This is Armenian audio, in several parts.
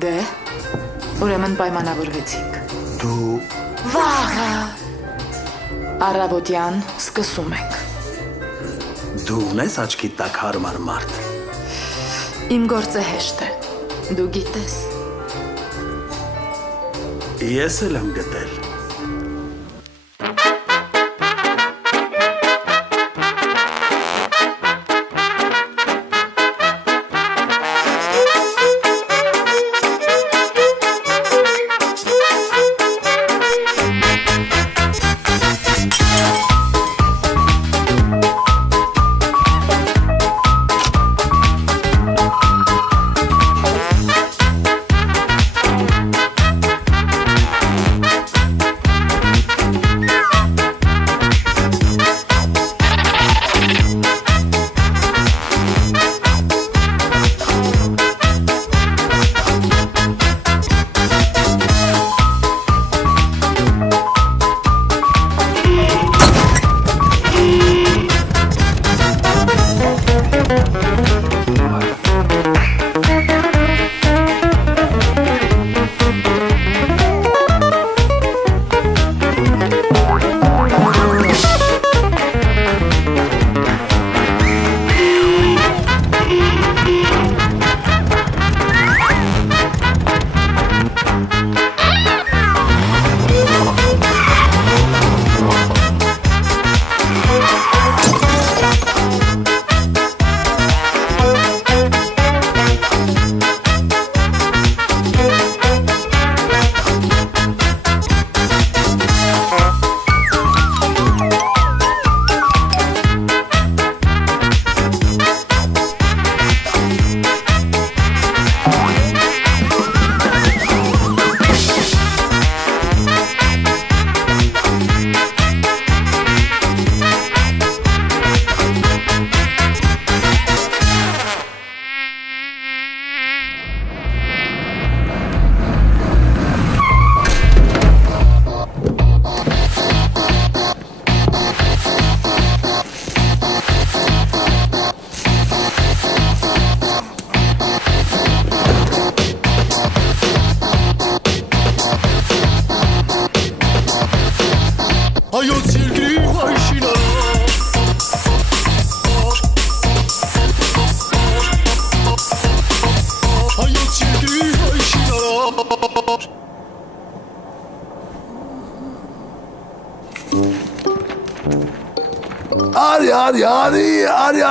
Դե, ուրեմն պայմանավորվեցինք։ Դու Վաղը առավոտյան սկսում ենք։ Դու ունես աչքի տակ հարմար մարդ։ Իմ գործը հեշտ է, դու գիտես։ Ես էլ եմ գտել։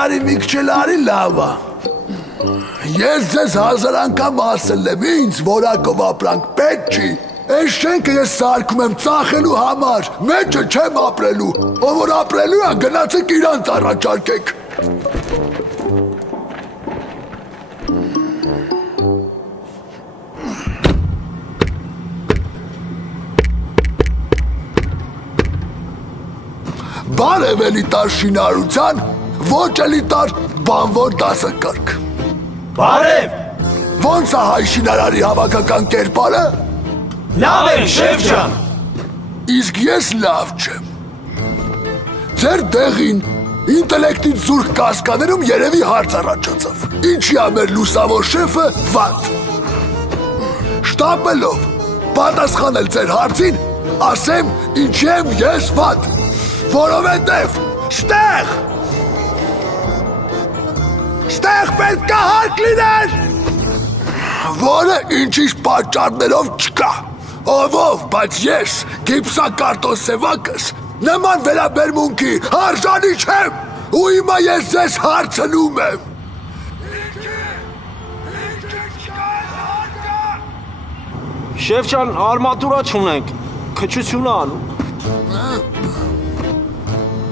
Արի մի քիչ արի լավա։ Ես ձեզ 1000 անգամ ասել եմ, ինձ որակով ապրանք պետք չի։ Այս շենքը ես սարքում եմ ծախելու համար, մեջը չեմ ապրելու։ Ով որ ապրելու է, գնացեք իրանց առաջարկեք։ Բարև էլիտար շինարարության, ոչ էլիտար բանվոր դասակարգ։ Բարև։ Ոնց է հայ շինարարի հավաքական կերպարը։ Լավ է, շեֆ ջան։ Իսկ ես լավ չեմ։ Ձեր դեղին ինտելեկտից զուրկ կասկաներում երևի հարց առաջացավ։ Ինչի է մեր լուսավոր շեֆը վատ։ Շտապելով պատասխանել ձեր հարցին, ասեմ ինչի եմ ես վատ։ Որովհետև ստեղ պետք է հարկ լիներ, որը ինչ-ինչ պատճառներով չկա, ովով, բայց ես գիպսակարտոն սևակս նման վերաբերմունքի արժանի չեմ, ու հիմա ես ձեզ հարցնում եմ։ Շեֆ ջան, արմատուրա չունենք, քչություն անում։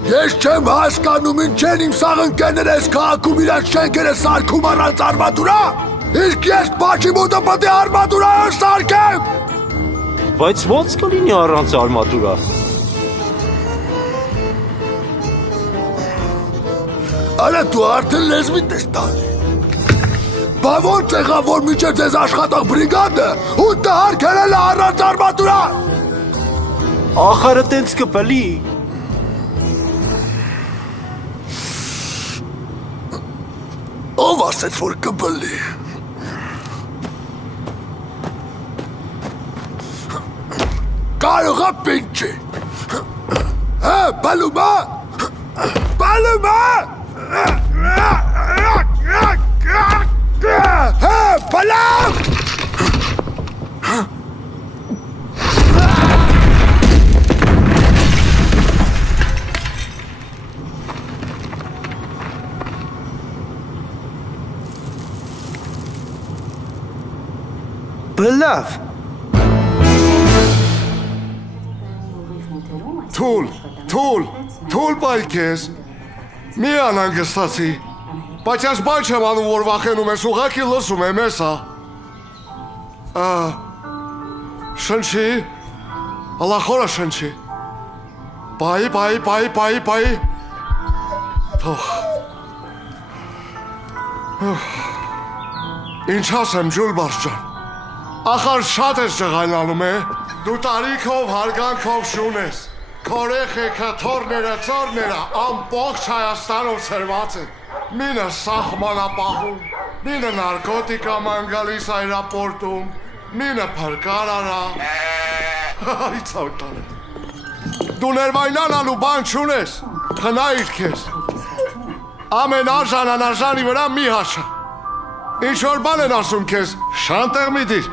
Ես չեմ հասկանում ինչեն իմ սաղընկերները այս քաղաքում իրաց շենքերը սարքում առանց արմատուրա, իսկ ես բաչի մոտը պետք է արմատուրա սարքեմ։ Բայց ո՞նց կլինի առանց արմատուրա։ Արա դու արդեն լեզվիդ ես տալի։ Բա ո՞նց եղավ, որ մինչև ձեզ աշխատող բրիգադը ու տահարկել է առանց արմատուրա։ Ախարը տենց կպլի։ Ով ասեց, որ կբլի։ Հապինչի։ Բալումա։ Բալումա։ Բալամ։ Բլավ։ Թուլ բայ քեզ։ Մի անհանգստացի։ Բայց ես բան չեմ անում, որ վախենում ես, ուղղակի լսում եմ ես, հա։ Շնչի։ Ալախորը շնչի։ Բայ։ Թող։ Ինչ ասեմ, Ջուլբաս ջան։ Ախար շատ ես ջղայնանում է։ Դու տարիքով, հարգանքով շուն ես։ Քորեխեքը, թորները, ծորները ամբողջ Հայաստանով ծրված են։ Մինը սահմանապահում, մինը նարկոտիկաման գալիս այրապորտում, մինը փրկարարա։ Այ ցավտանը։ Դու ներվայնանալու բան չունես, խնայիր քեզ։ Ամեն արժան անարժանի վրա մի հաշա։ Ինչ որ բան են ասում քեզ, շանտեղ մի դիր։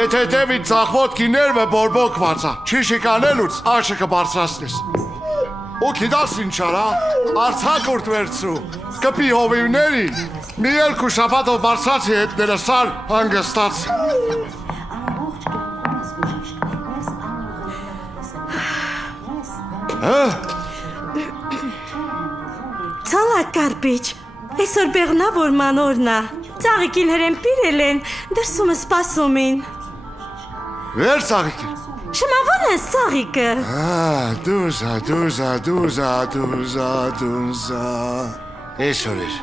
Էդ հետևից ծախվոտքի ներվը բորբոքված է, չի շիկանելուց աշը կբարձրացնես։ Ու գիտես ինչ արա, արձակուրդ վերցրու, կպի հովիվներին, մի երկու շաբաթով բարձրացի հետները սար հանգստաց։ Ցալակ կարպիչ, այսօր բեղնավոր մանորնա, ծաղիկին հրեն պիրել են, դրսումը սպասումին։ Վեր ծաղիկին։ Շմավոն ես ծաղիկը։ Դուզա։ Այսօր էր։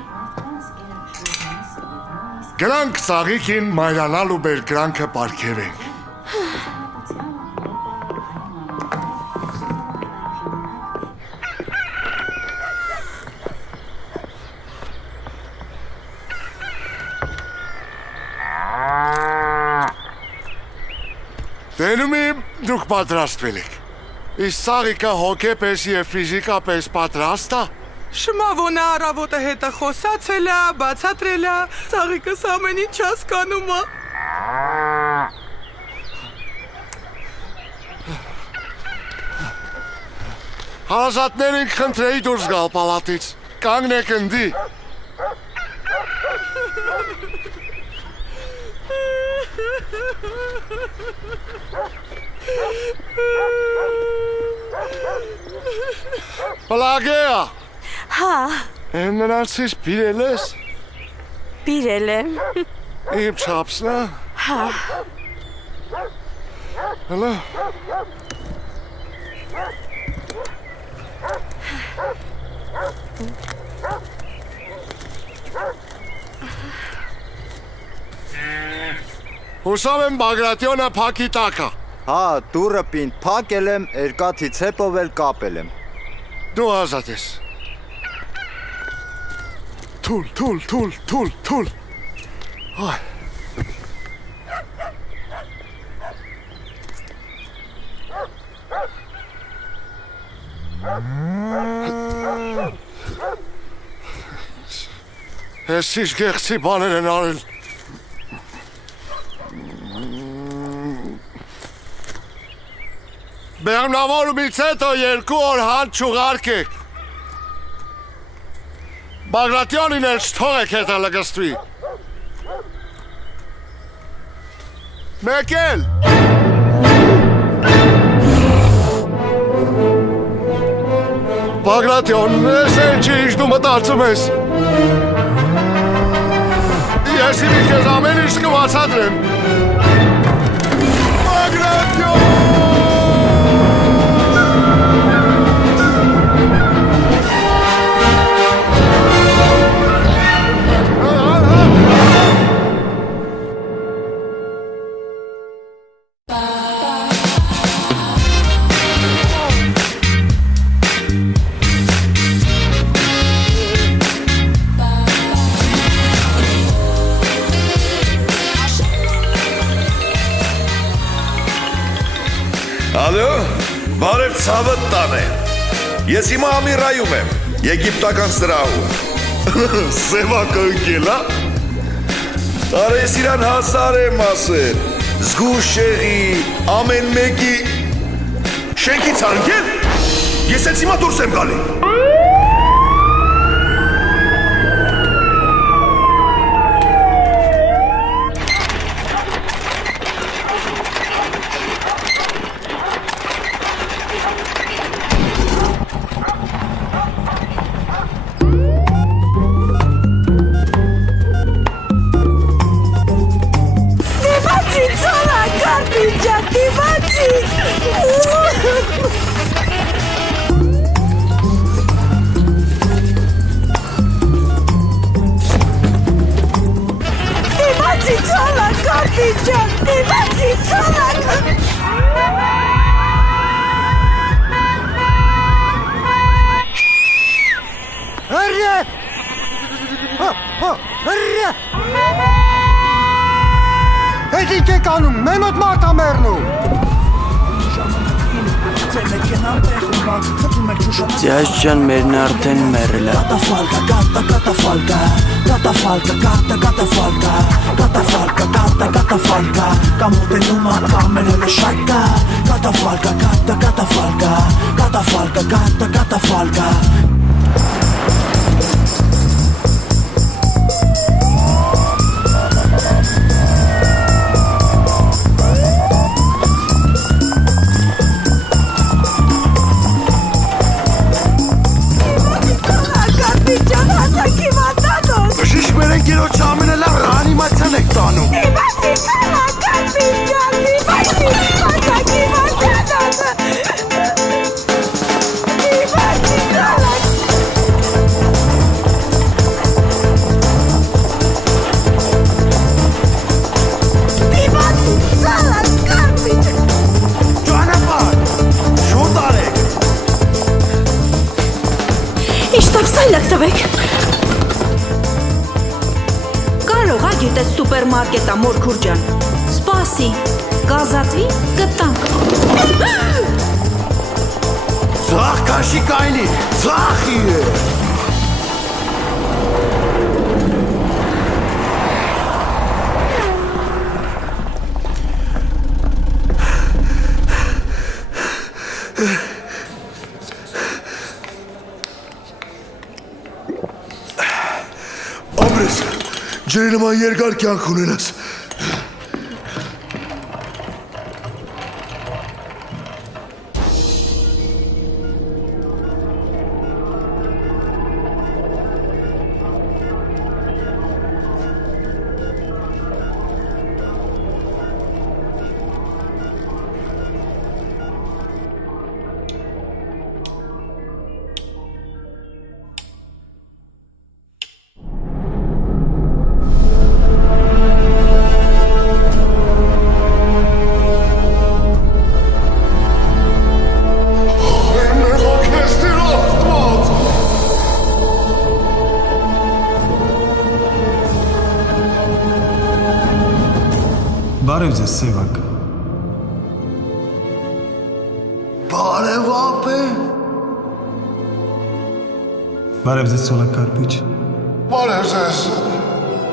Գրանք ծաղիկին մայրանալ ու բեր գրանքը պարգևենք։ Տենում եմ դուք պատրաստվել եք։ Իսկ ծաղիկը հոգեպես և ֆիզիկապես պատրաստ է։ Շմավոնը առավոտը հետը խոսացել է, բացատրել է, ծաղիկս ամեն ինչ հասկանում է։ Հարազատներին խնդրեի դուրս գալ պալատից, կանգնեք ընդի։ Պլագեա։ Հա, Նրանցից պիրել ես։ պիրել եմ։ Իմ չապսն է։ Հա, Հլա։ Հուսով եմ Բագրատյոնը փակի տակա։ Հա, դուրը պինդ փակել եմ, երկաթից հետով էլ կապել եմ։ Դու ազատ ես։ Թուլ։ Այ։ Ես ինչ գեղցի բաներ են արել։ Բեղմնավորումից հետո 2 օր հանց չուղարկեք։ Բագրատյոնին էլ չթողեք հետը լգստվի։ Մեկ էլ։ Բագրատյոն, ես ինչ դու մտածում ես։ Ես իմ քեզ ամեն ինչ կբացատրեմ։ Բագրատյոն! Բարև ցավը տանե։ Ես հիմա Ամիրայում եմ, եգիպտական սրահում։ Սևակը ընկելա։ Արես իրան հասար եմ ասել, զգուշ եղի, ամեն մեկի շենքից անգել, ես ես հիմա դուրս եմ գալի։ Ձյազ ջան մերն արդեն մերել է։ Սուպերմարկետ ամոր քուրջան, սպասի, գազատվի, կտանք։ Ձախ կաշի կայնի, ձախի է։ Ամրես, ջրի նման երկար կյանք ունենաս։ Բարև ձեզ, Սևակ։ Բարև ապե։ Բարև ձեզ, Սոլակարպիչ։ Բարև ձեզ,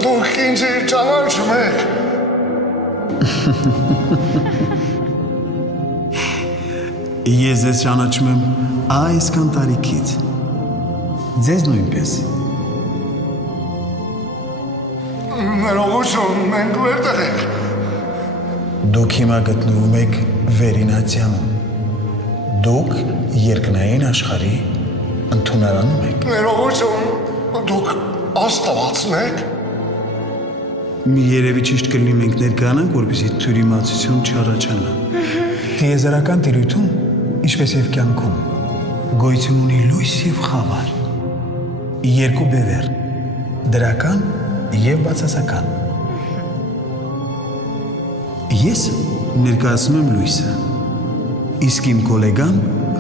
դուք ինձ ճանաչում եք։ Ես ձեզ ճանաչում եմ այսքան տարիքից։ Ձեզ նույնպես։ Ներողություն, մենք վերտեղ ենք։ Դուք հիմա գտնվում եք Վերինացիանում։ Դուք երկնային աշխարհի ընդունարանում եք։ Ներողություն, դուք աստվածն եք։ Մի երևի ճիշտ կլինի մենք ներկանանք, որպեսզի թյուրիմացություն չառաջանա։ Տիեզերական տիրույթում, ինչպես եւ կյանքում, գոյություն ունի լույս եւ խավար։ Երկու բևեռ՝ դրական եւ բացասական։ Ես ներկայացնում եմ լույսը, իսկ իմ գոլեգան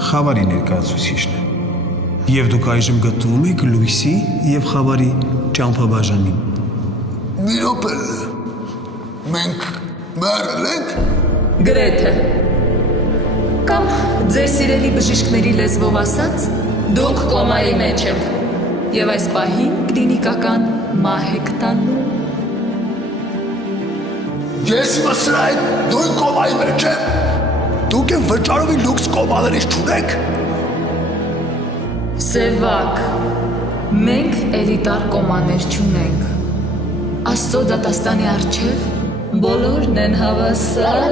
խավարի ներկայացուցիչն է։ Եվ դուք այժմ գտնվում եք լույսի եւ խավարի ճամփաբաժանին։ Մի րոպե, մենք մեռել ենք։ Գրեթե։ Կամ ձեր սիրելի բժիշկների լեզվով ասած, դուք կոմայի մեջ եք եւ այս պահին կլինիկական մահ եք տանում։ Ես իմը սրա այդ նույն կոմայի մեջ եմ։ Դուք են վճարովի լուքս կոմաներից չունեք։ Սևակ, մենք էլիտար կոմաներ չունենք։ Աստծո դատաստանի առջև բոլորն են հավասար։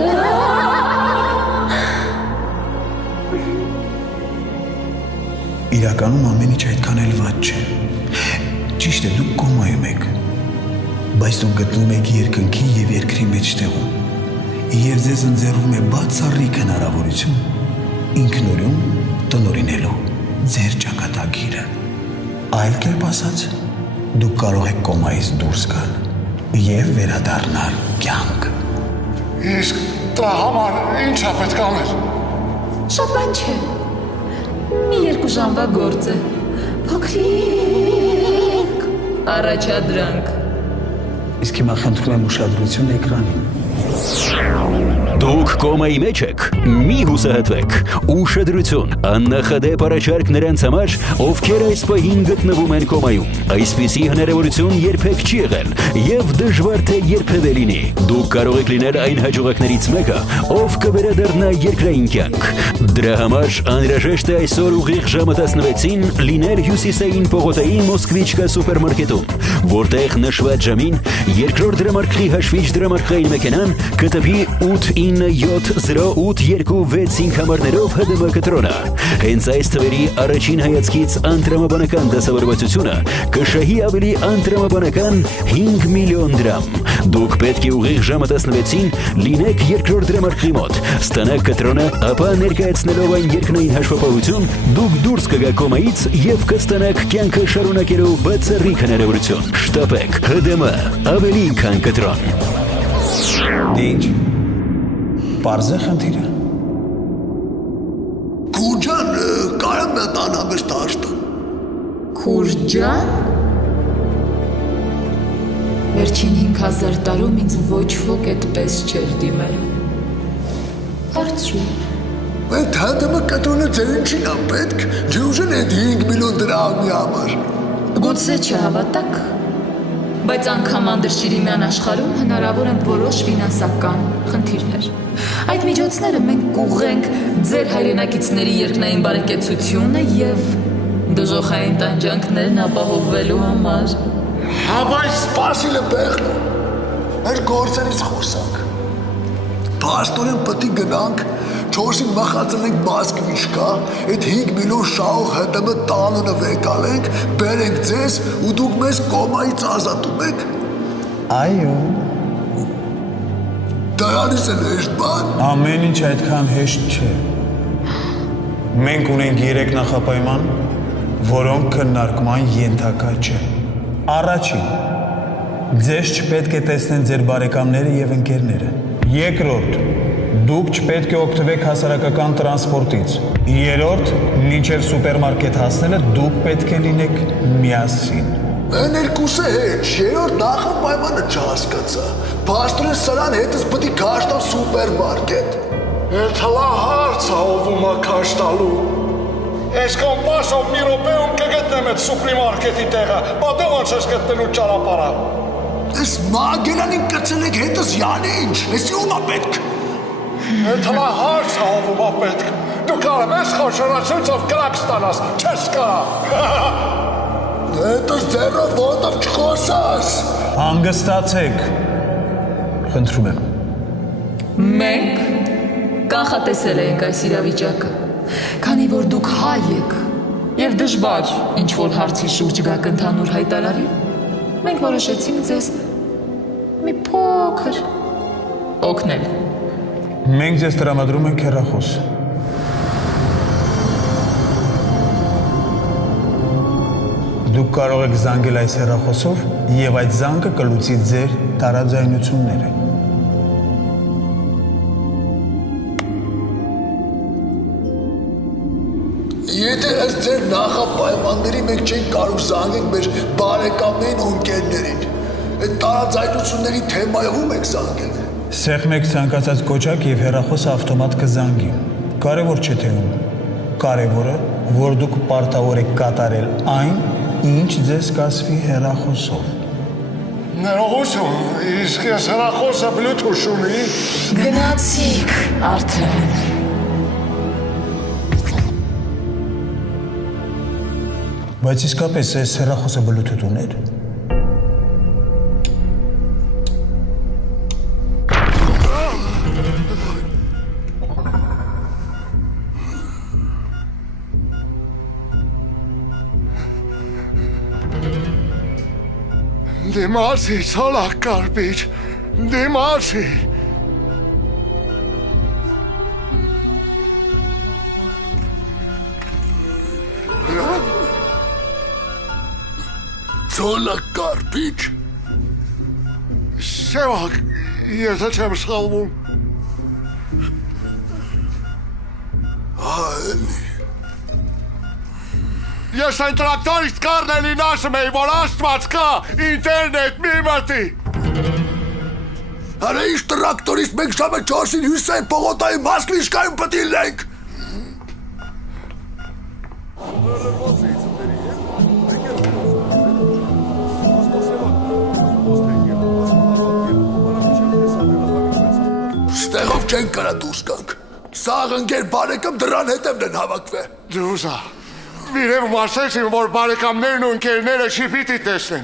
Իրականում ամեն ինչ այդքան էլ վատ չէ։ Ճիշտ է, դուք կոմայում եք, բայց դուք գտնվում եք երկնքի եւ երկրի մեջտեղում, եւ ձեզ ընձեռվում է բացառիկ հնարավորություն ինքնուրույն տնօրինելու ձեր ճակատագիրը։ Այլ կերպ ասած, դուք կարող եք կոմայից դուրս գալ եւ վերադառնալ կյանք։ Իսկ դրա համար ինչ է պետք անել։ Շատ բան չէ։ Մի 2 ժամվա գործ է։ Փոքրիկ առաջադրանք։ Իսկ հիմա խնդրում եմ ուշադրություն էկրանին։ Դուք կոմայի մեջ եք, մի հուսահատվեք, ուշադրություն, աննախադեպ առաջարկ նրանց համար, ովքեր այս պահին գտնվում են կոմայում, այսպիսի հնարավորություն երբեք չի եղել և դժվար թե երբևէ լինի, դուք կարող եք լինել այն հաջողակներից մեկը, ով կվերադառնա երկրային կյանք, դրա համար անհրաժեշտ է այսօր ուղիղ ժամը 16-ին լինել հյուսիսային պողոտայի Մոսկվիչկա սուպերմարկետում, որտեղ նշված ժամին երկրորդ դրամարկղի հաշվիչ դրամարկղային մեքենան կտպի 8970826 համարներով ՀԴՄ կտրոնը։ Հենց այս թվերի առաջին հայացքից անտրամաբանական դասավորվածությունը կշահի ավելի անտրամաբանական 5 միլիոն դրամ։ Դուք պետք է ուղիղ ժամը 16-ին լինեք երկրորդ դրամարկղի մոտ, ստանաք կտրոնը, ապա ներկայացնելով այն երկնային հաշվապահություն, դուք դուրս կգաք կոմայից և կստանաք կյանքը շարունակելու բացառիկ հնարավորություն։ Շտապեք, ՀԴՄ, ավելի քան կտրոն։ Ինչ, պարզ է խնդիրը։ Քուրջան, կարեմ նա տան համեստ աշտան։ Քուրջան։ Վերջին 5000 տարում ինձ ոչ ոք այդպես չէր դիմել։ Հարցրու։ Այդ ՀԴՄ կտրոնը ձեր ինչին ա պետք, ջուժն այդ 5 միլիոն դրամի համար։ Գուցե չհավատաք, բայց անգամ Անդրշիրիմյան աշխարհում հնարավոր են որոշ ֆինանսական խնդիրներ։ Այդ միջոցները մենք կուղենք ձեր հայրենակիցների երկնային բարեկեցությունը եւ դժոխային տանջանքներն ապահովելու համար։ Բայց սպասիլ է բեղնը, մեր գործերից խոսանք։ Պաստորեն պտի գնանք, չորսին մխացնենք Մոսկվիչկա, այդ 5 միլիոն շահող ՀԴՄ տանունը վեկալենք, բերենք ձեզ ու դուք մեզ կոմայից ազատում եք։ Այո։ Դրանից էլ հեշտ բան։ Ամեն ինչ այդքան հեշտ չէ։ Մենք ունենք 3 նախապայման, որոնք քննարկման ենթակա չեն։ Առաջին, ձեզ չպետք է տեսնեն ձեր բարեկամները եւ ընկերները։ Երկրորդ, դուք չպետք է օգտվեք հասարակական տրանսպորտից։ Երրորդ, մինչև սուպերմարկետ հասնելը դուք պետք է լինեք միասին։ Այն երկուսը հետ, երրորդ նախապայմանը չհասկացա։ Պաստորեն սրան հետս պտի քաշտամ սուպերմարկետ։ Ერთ հլա հարց ա ով ա քաշ տալու։ Այս կոմպասով մի րոպեում կգտնեմ այդ սուպերմարկետի տեղը, բա դու ոնց ես գտնելու ճանապարհը։ Այս մագելանին կծել եք հետս յանինչ, էսի ում ա պետք։ Այդ հլա հարց ա ով ա պետք։ Դու կարող ես խոշորացույցով կրակ ստանաս, չես կարա։ Հետս ձեռով ոտով չխոսաս։ Հանգստացեք, խնդրում եմ։ Մենք կանխատեսել ենք այս իրավիճակը, քանի որ դուք հայ եք եւ դժվար ինչ-որ հարցի շուրջ գաք ընդհանուր հայտարարի, մենք որոշեցինք ձեզ մի փոքր օգնել։ Մենք ձեզ տրամադրում ենք հեռախոս։ Դուք կարող եք զանգել այս հեռախոսով եւ այդ զանգը կլուծի ձեր տարաձայնությունները։ Եթե ըստ ձեր նախապայմանների մենք չենք կարող զանգենք մեր բարեկամներին ու ընկերներին, այդ տարաձայնությունների թեմայով եք զանգել։ Սեղմեք ցանկացած կոճակ եւ հեռախոսը ավտոմատ կզանգի։ Կարևոր չէ թե ում։ Կարևորը, որ դուք պարտավոր եք կատարել այն, ինչ ձեզ կասվի հեռախոսով։ Ներողություն, իսկ ես հեռախոսը Bluetooth ունի։ Գնացիք արդեն։ Բայց իսկապես այս հեռախոսը Bluetooth ուներ։ Դիմացի, ցալակ կարպիչ, դիմացի։ Ցալակ կարպիչ։ Սևակ, եթե չեմ սխալվում։ Այլի։ Ես այն տրակտորից կարնելին ասում էի, որ աստված կա, ինտերնետ մի մտի։ Արա ինչ տրակտորից մենք ժամը 4-ին Հյուսեյն պողոտայի մասլիշկայում պտի լենք։ Ստեղով չենք կարա դուրս կանք։ Սաղ ընկեր բարեկամ դրան հետևն են հավակվե։ Դուզա, վիրև ասեցին, որ բարեկամներն ու ընկերները չի պիտի տեսնեն։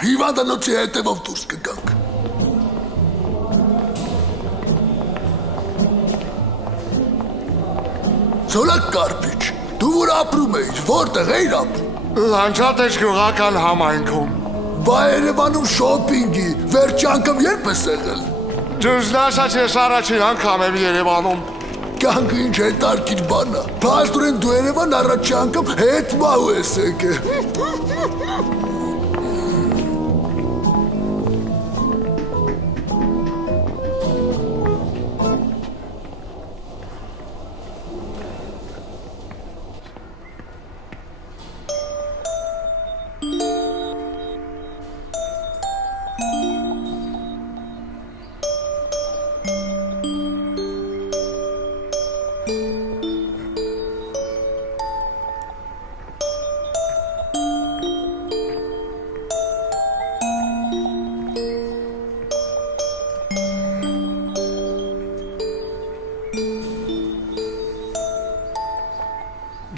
Հիվանդանոցի հետևով դուրս կգանք։ Ցոլակ կարպիչ, դու որ ապրում էիր, որտեղ էիր ապրում։ Լանջատեջ գյուղական համայնքում։ Բա Երևանում շոփինգի, վերջի անգամ երբ ես եղել։ Դուզ ասաց ես առաջին անգամ եմ Երևանում։ Կյանքը ինչ հետարքիր բան է։ Փաստորեն դու Երևան առաջի անգամ հետ մահու ես եկել։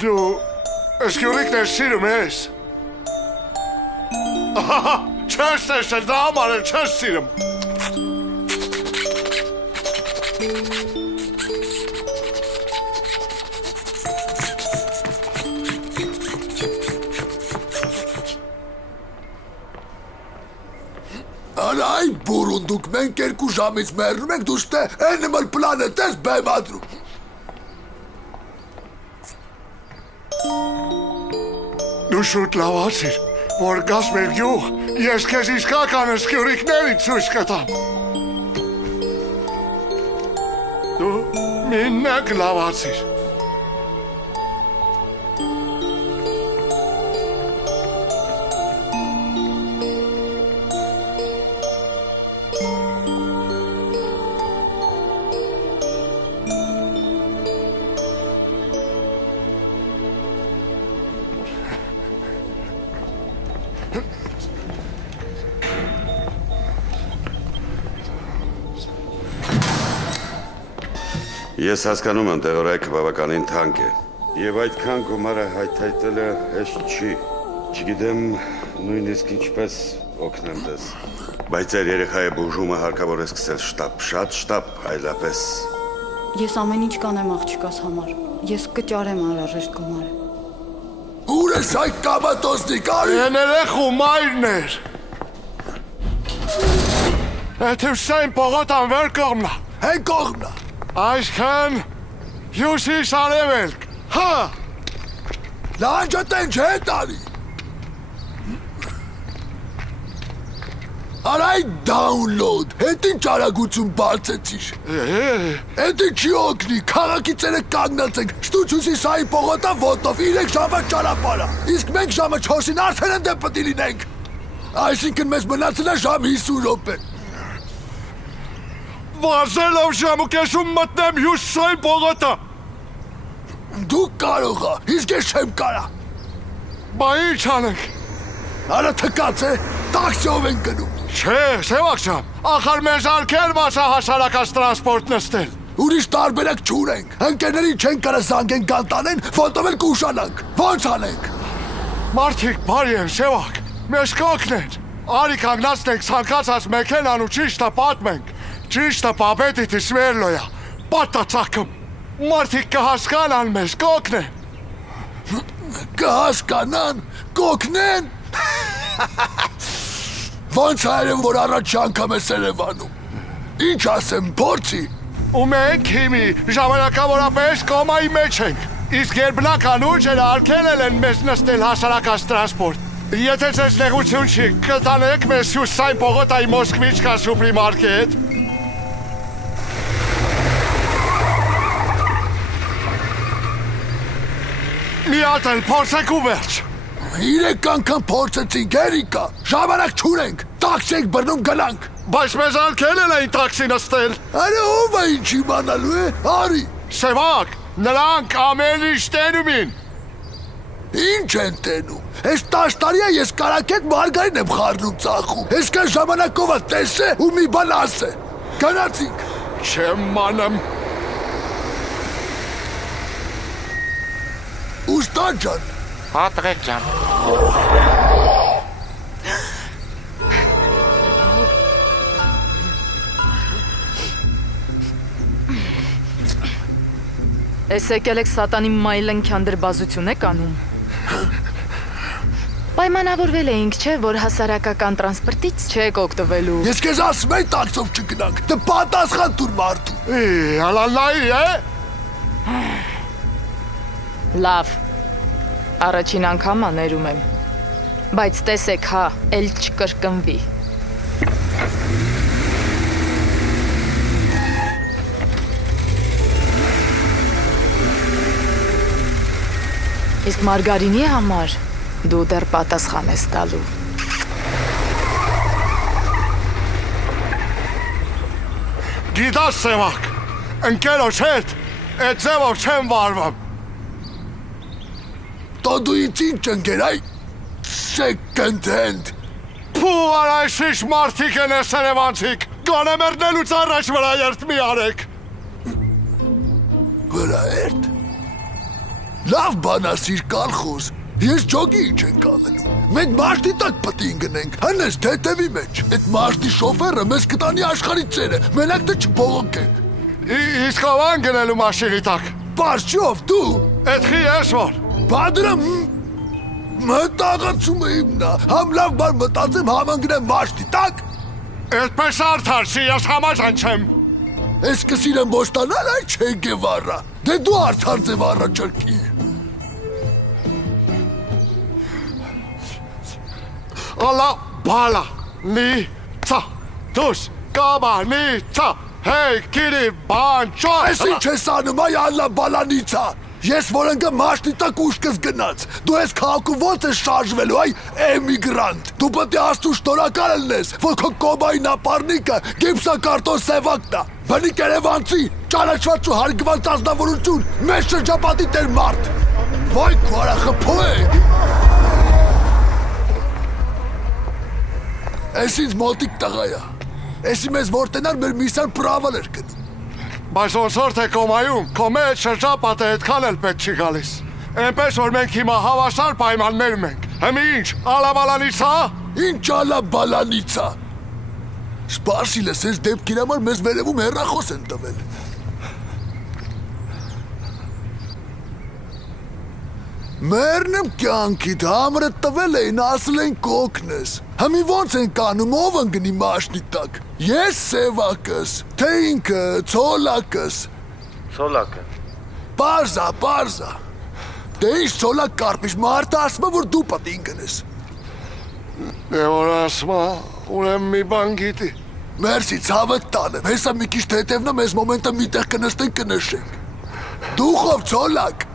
Դու սկյուրիկներ սիրում ես։ Չես տեսել, դա համար էլ չես սիրում։ Այ բուրունդուկ, մենք 2 ժամից մեռնում ենք, դու ստե Animal Planet ես բեմադրում։ Դու շուտ լավացիր, որ գաս մեր գյուղ, ես քեզ իսկական սկյուրիկներից ցույց կտամ։ Դու մինակ լավացիր։ Ես հասկանում եմ տեղորայքը բավականին թանկ է և այդքան գումարը հայթայթելը հեշտ չի, չգիտեմ նույնիսկ ինչպես օգնեմ դες, բայց ձեր երեխայի բուժումը հարկավոր է սկսել շտապ, շատ շտապ, այլապես։ Ես ամեն ինչ կանեմ աղջիկաս համար, ես կճարեմ անհրաժեշտ գումարը։ Ուր ես այդ կամատոսնի կարի։ Էներեխ ու մայրն էր։ Եթե Հյուսեյն պողոտան վեր կողմնա։ Հեն կողմնա։ Այսքան հյուսիս արևելք, հա։ Լանջատեն չէ տարի։ Արայ դաունլոդ, հետ ինչ արագություն բարձեցիր։ Հետ ինչի օգնի, քաղաքիցերը կանգնած ենք, շտուց հյուսիսայի պողոտա ոտով 3 ժամը ճանապարհ, իսկ մենք ժամը 4-ին արդեն ընդե պտի լինենք։ Այսինքն մեզ մնացել է ժամ 50 րոպե։ Վազելով ժամուկեսում մտնեմ Հյուսիսային պողոտա։ Դու կարող ա, իսկ ես չեմ կարա։ Բա ինչ անենք։ Արա թկած է, տաքսիով են գնում։ Չէ, Սևակ ջան, ախր մեզ ալքեր մասա հասարակած տրանսպորտ նստել։ Ուրիշ տարբերակ չունենք։ Ընկերներին չեն կարա զանգեն գանտանեն, ֆոտովել կուշանանք։ Ոնց անենք։ Մարդիկ բարի են, Սևակ, մեզ կօգնեն։ Արի կանգնացնենք ցանկացած մեքենան ու ճիշտը պատմենք։ Ճիշտը պապետիթի սվերլոյա, պատացակում։ Մարդիկ կհասկանան մեզ, կօգնեն։ Կհասկանան, կօգնեն։ Ոնց հայրեմ, որ առաջ անգամ ես Երևանում։ Ինչ ասեմ, փորձի։ Ու մենք հիմի ժամանակավորապես կոմայի մեջ ենք։ Իսկ երբնական ուժերը արգելել են մեզ նստել հասարակած տրանսպորտ։ Եթե ձեզ նեղություն չի, կտանեք մեզ Հյուսային պողոտայի Մոսկվիչկա սուպրիմարկետ։ Մի հատ էլ փորձեք ու վերջ։ 3 անգամ փորձեցինք, Երիկա, ժամանակ չունենք, տաքսի ենք բռնում գնանք։ Բայց մեզ ալքելել էին տաքսի նստել։ Արե ով է ինչ իմանալու է, արի։ Սևակ, նրանք ամեն ինչ տենում են։ Ինչ են տենում, ես 10 տարի է ես կարակետ մարգարին եմ խառնում ծախում, ես կան ժամանակով է տեսե ու մի բան ասե, գնացինք։ Չեմ մանեմ։ Ուստան ջան։ Հա տղեկ ջան։ Ես եկել եք սատանի մայլենքյան դրբազություն եք անում։ Պայմանավորվել էինք, չէ, որ հասարակական տրանսպորտից չեք օգտվելու։ Ես քեզ ասում եմ տաքսով չգնանք, դե պատասխան տուր մարդու։ Հալալայի է։ Լավ։ Առաջին անգամ աներում եմ։ Բայց տեսեք, հա, էլ չկրկնվի։ Իսկ Մարգարինի համար դու դեռ պատասխան ես տալու։ Գիտաս Սևակ, ընկերոջ հետ այդ ձևով չեմ վարվում։ Տո դու ինձ ինչ ընկեր այ second hand։ Փու արայշիշ մարդիկ են ես Երևանցիք, գոնե մերնելուց առաջ վրա երդ մի արեք։ Վրա երդ։ Լավ բան ասիր կալխոզ, ես ջոգի ինչ ենք անելու, մենք մաշտի տակ պտին գնենք, հնես թետևի մեջ, այդ մաշտի շոֆերը մեզ կտանի աշխարի ծերը, մենակ դե չբողոքենք։ Իսկ ով են գնելու մաշինի տակ։ Պարչով, դու։ Էդ խի ես որ։ Բադրը մտաղացում է իմնա, համ լավ բան մտածեմ համ ընգնեմ մաշտի տակ։ Էդպես արդարսի, ես համաձայն չեմ։ Ես կսիրեմ ոստանալ այ չենք է վառա, դե դու արդար ձև առաջարկի։ Ալա բալա նիցա, դուս կաբա նիցա, հեյ կիրի բանչո։ Ես ինչ ես անում այ ալա բալա նիցա, ես որ ընկը մաշտի տակ ուշկս գնաց, դու ես քաղաքում ոնց ես շարժվելու այ էմիգրանտ, դու պետք է աստու շնորհակալ ելնես, որ քո կոմայի նապարնիկը գիպսակարտոն Սևակն է, բնիկ Երևանցի, ճանաչված ու հարգված ազնվորություն, մեծ շրջապատի տեր մարդ։ Վայ քո արախփո է։ Ես ինձ մոտիկ տղա է, եսի մեզ որտենար մեր միսան պրավալ էր գնում։ Բայց ոնց որ թե կոմայում, քո մեջ շրջապատը այդքան էլ պետք չի գալիս։ Էնպես որ մենք հիմա հավասար պայմաններում ենք։ Հմի ինչ, ալաբալանիցա։ Ինչ ալաբալանիցա։ Սպասիլես, ես դեպքին համար մեզ վերևում հեռախոս են տվել։ Մերն եմ կյանքիդ, համրը տվել էին, ասել են կոքնես։ Հմի ոնց են կանում, ով ընգնի մաշնի տակ։ Ես Սևակս, թե ինքը, ցոլակս։ Ցոլակը։ Պարզա։ Դե ինչ ցոլակ կարպիշ, մարդը ասում է, որ դու պատին գնես։ Դե որ ասում է, ուրեմ մի բան գիտի։ Մերսի, ցավդ տանեմ, հեսա մի քիչ հետևնա մեզ մոմենտը միտեղ կնստենք կնշենք։ Դուխով ցոլակ։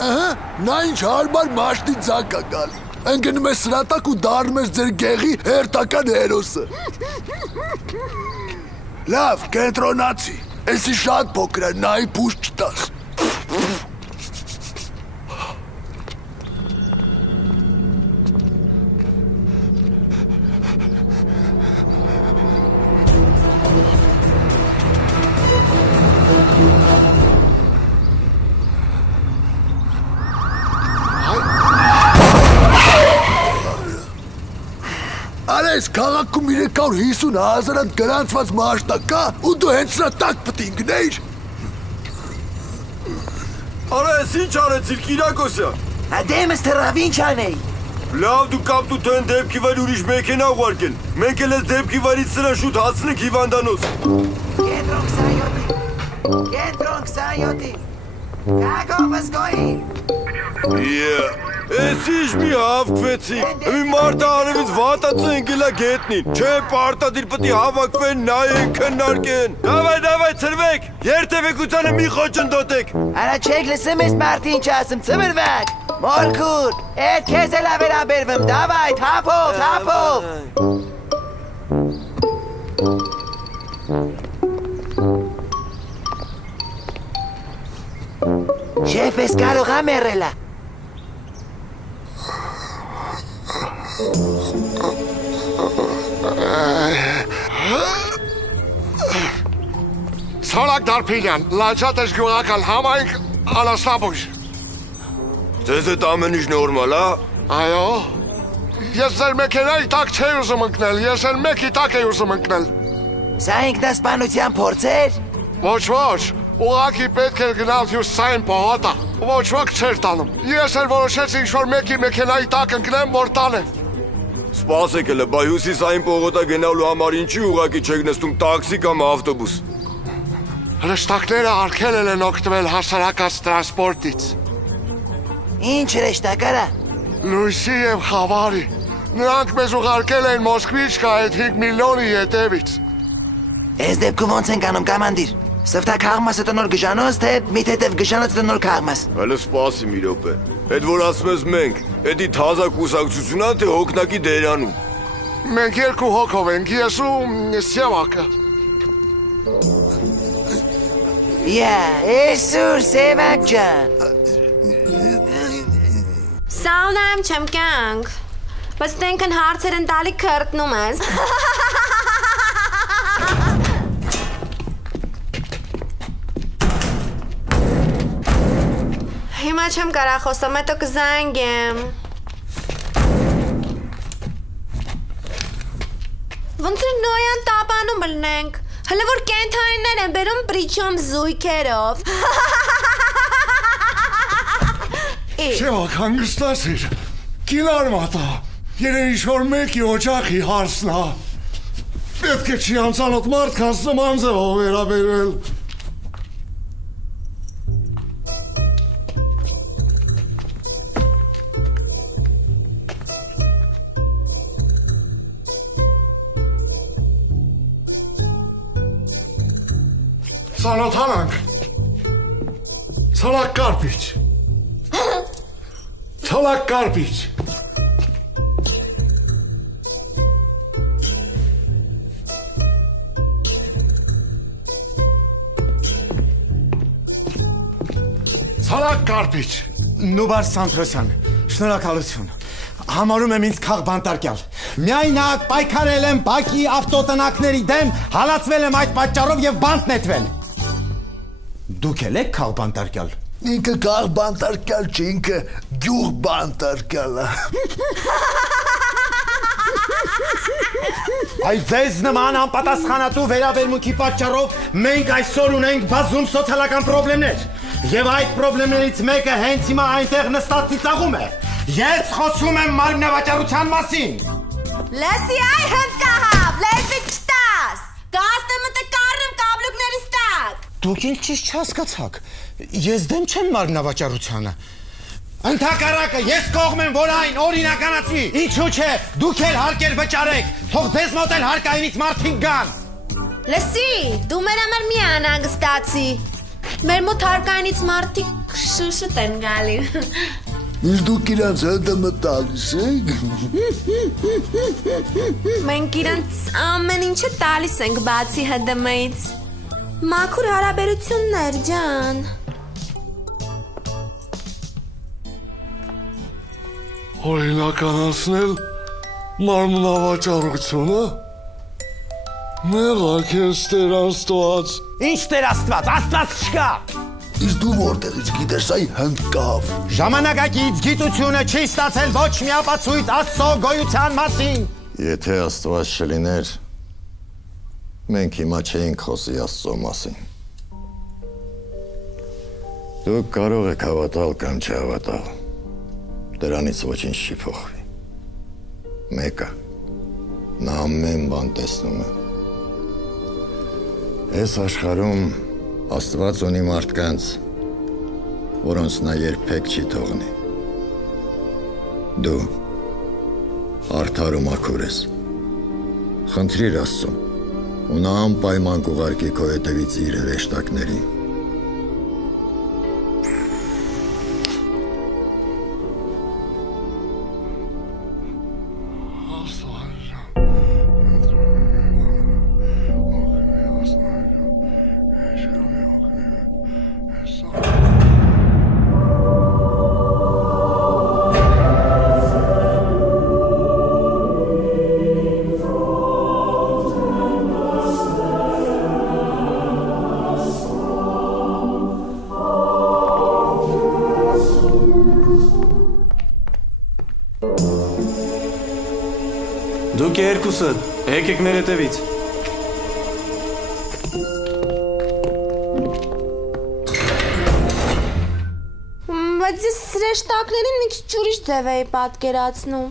Ահա, նա ինչ հարմար մաշտի ձակ է գալի։ Ընկնում ես սրատակ ու դառնում ես ձեր գեղի հերթական հերոսը։ Լավ, կենտրոնացի, էսի շատ փոքր է, նայի պուշ չտաս։ Արես քաղաքում 350,000 գրանցված մաշտակ կա ու դու հենց սրա տակ պտի ընկնեիր։ Արես ինչ արեցիր Կիրակոսյան։ Դեմս թռավ ինչ անեի։ Լավ դու կապտուտ են դեպքի վայր ուրիշ մեքենա ուղարկել։ Մենք էլ ես դեպքի վայրից սրան շուտ հացնենք հիվանդանոց։ Կենտրոն 27-ի։ Կագովս գոյի։ Ես ինչ մի հավկվեցիք, մի մարդը արևից վատացը ընգելա գետնին, չէ պարտադիր պտի հավակվեն, նայեն, քննարկեն, դավայ, ծրվեք, երթևեկությանը մի խոչընդոտեք։ Արա չեք լսում ես մարդի ինչ ասում, ծվրվակ, մորքուր, էդ քեզ էլ ավերաբերվեմ, դավայ, թափով։ Շեֆ ես կարող եմ երելա։ Սորակ Դարփինյան, լաջատ ես գյուղակալ համայնք անաստաբույր։ Ձեզ էդ ամեն ինչ նորմալ, Այո։ Ես ձեր մեքենայի տակ չէի ուզում ընկնել, ես էլ մեկի տակ էի ուզում ընկնել։ Սա ինքնասպանության փորձեր։ Ոչ, ուղղակի պետք էր գնալ հյուսային պողոտա, ոչ ոք չէր տանում։ Ես էլ որոշեցի ինչ-որ մեկի մեքենայի տակ ընկնեմ, որ տանեմ։ Սպասեք էլը, բա հյուսիսային պողոտա գնալու համար ինչի ուղղակի չեք նստում տաքսի կամ ավտոբուս։ Հրեշտակները արգել են օգտվել հասարակած տրանսպորտից։ Ինչ հրեշտակարա։ Լույսի և խավարի։ Նրանք մեզ ուղարկել են Մոսկվիչկա այդ 5 միլիոնի ետևից։ Ես դեպքում ոնց ենք անում կամանդիր։ Սվտա քաղմասը տնոր գժանոց, թե մի թետև գժանոց տնոր քաղմաս։ Հələ սպասի մի րոպե։ Էդ որ ասում ես մենք, էդի թազա կուսակցությունն է, թե հոգնակի դերանում։ Մենք երկու հոգով ենք, ես ու Սևակը։ Էսուր Սևակ ջան։ Սաունայում չեմ կյանք, բայց տենքն հարցեր են տալի քրտնում ես։ Հիմա չեմ կարա խոսամ, հետո կզանգեմ։ Ոնց էր նոյան տապանում բլնենք, հլը որ կենթայիններ են բերում պրիչոմ զույքերով։ Սևակ հանգստացիր, կինար մատա, երեն ինչ-որ մեկի օջախի հարսնա։ Պետք է չի անցանոտ մարդ կասնում անձևով վերաբերվել։ Ծանոթանանք, Ցոլակ Կարպիչ, Ցոլակ Կարպիչ։ Ցոլակ Կարպիչ։ Նուբար Սանտրոսյան, շնորհակալություն։ Համարում եմ ինձ քաղբանտարկյալ։ Միայնակ պայքարել եմ Բաքի ավտոտնակների դեմ, հալածվել եմ այդ պատճառով եւ բանտ նետվել։ Դուք էլ եք քաղբանտարկյալ։ Ինքը քաղբանտարկյալ չի, ինքը գյուղբանտարկյալ է։ Այ ձեզ նման անպատասխանատու վերաբերմունքի պատճառով մենք այսօր ունենք բազում սոցիալական խնդիրներ։ Եվ այդ խնդիրներից մեկը հենց հիմա այնտեղ նստած ծիծաղում է։ Ես խոսում եմ մարմնավաճառության մասին։ Լսի այ հնդկահավ, լեսի չտաս, գաստեմը տկարնեմ կաբլուկներիս տակ։ Դուք ինչ չհասկացաք, ես դեմ չեմ մարմնավաճառությանը։ Ընդհակառակը ես կողմ եմ, որ այն օրինականացվի։ Ինչու՞ չէ, դուք էլ հարկեր վճարեք, թող ձեզ մոտ էլ հարկայինից մարդիկ գան։ Լսի, դու մեր համար մի անհանգստացի։ Մեր մոտ հարկայինից մարդիկ շուշուտ են գալի։ Ինչ դուք իրանց ՀԴՄ տալիս եք։ Մենք իրանց ամեն ինչը տալիս ենք բացի ՀԴՄ-ից։ Մաքուր հարաբերություններ, ջան։ օրինականացնել մարմնավաճառությունը։ Մեղա քեզ Տեր Աստված։ Ինչ Տեր Աստված, Աստված չկա։ Իսկ դու որտեղից գիտես այ հնդկավ։ Ժամանակակից գիտությունը չի ստացել ոչ մի ապացույց Աստծո գոյության մասին։ Եթե Աստված չլիներ, մենք հիմա չէինք խոսի Աստծո մասին։ Դուք կարող եք հավատալ կամ չհավատալ, դրանից ոչինչ չի փոխվի։ Մեկը, նա ամեն բան տեսնում է։ Այս աշխարհում Աստված ունի մարդկանց, որոնց նա երբեք չի թողնի։ Դու արդար ու մաքուր ես։ Խնդրիր Աստծուն, ու նա անպայման կուղարկի քո հետևից իր հրեշտակներին։ Դուք երկուսը եկեք մեր հետևից։ Բայց ես սրեշտակներին մի քիչ ուրիշ ձև էի պատկերացնում։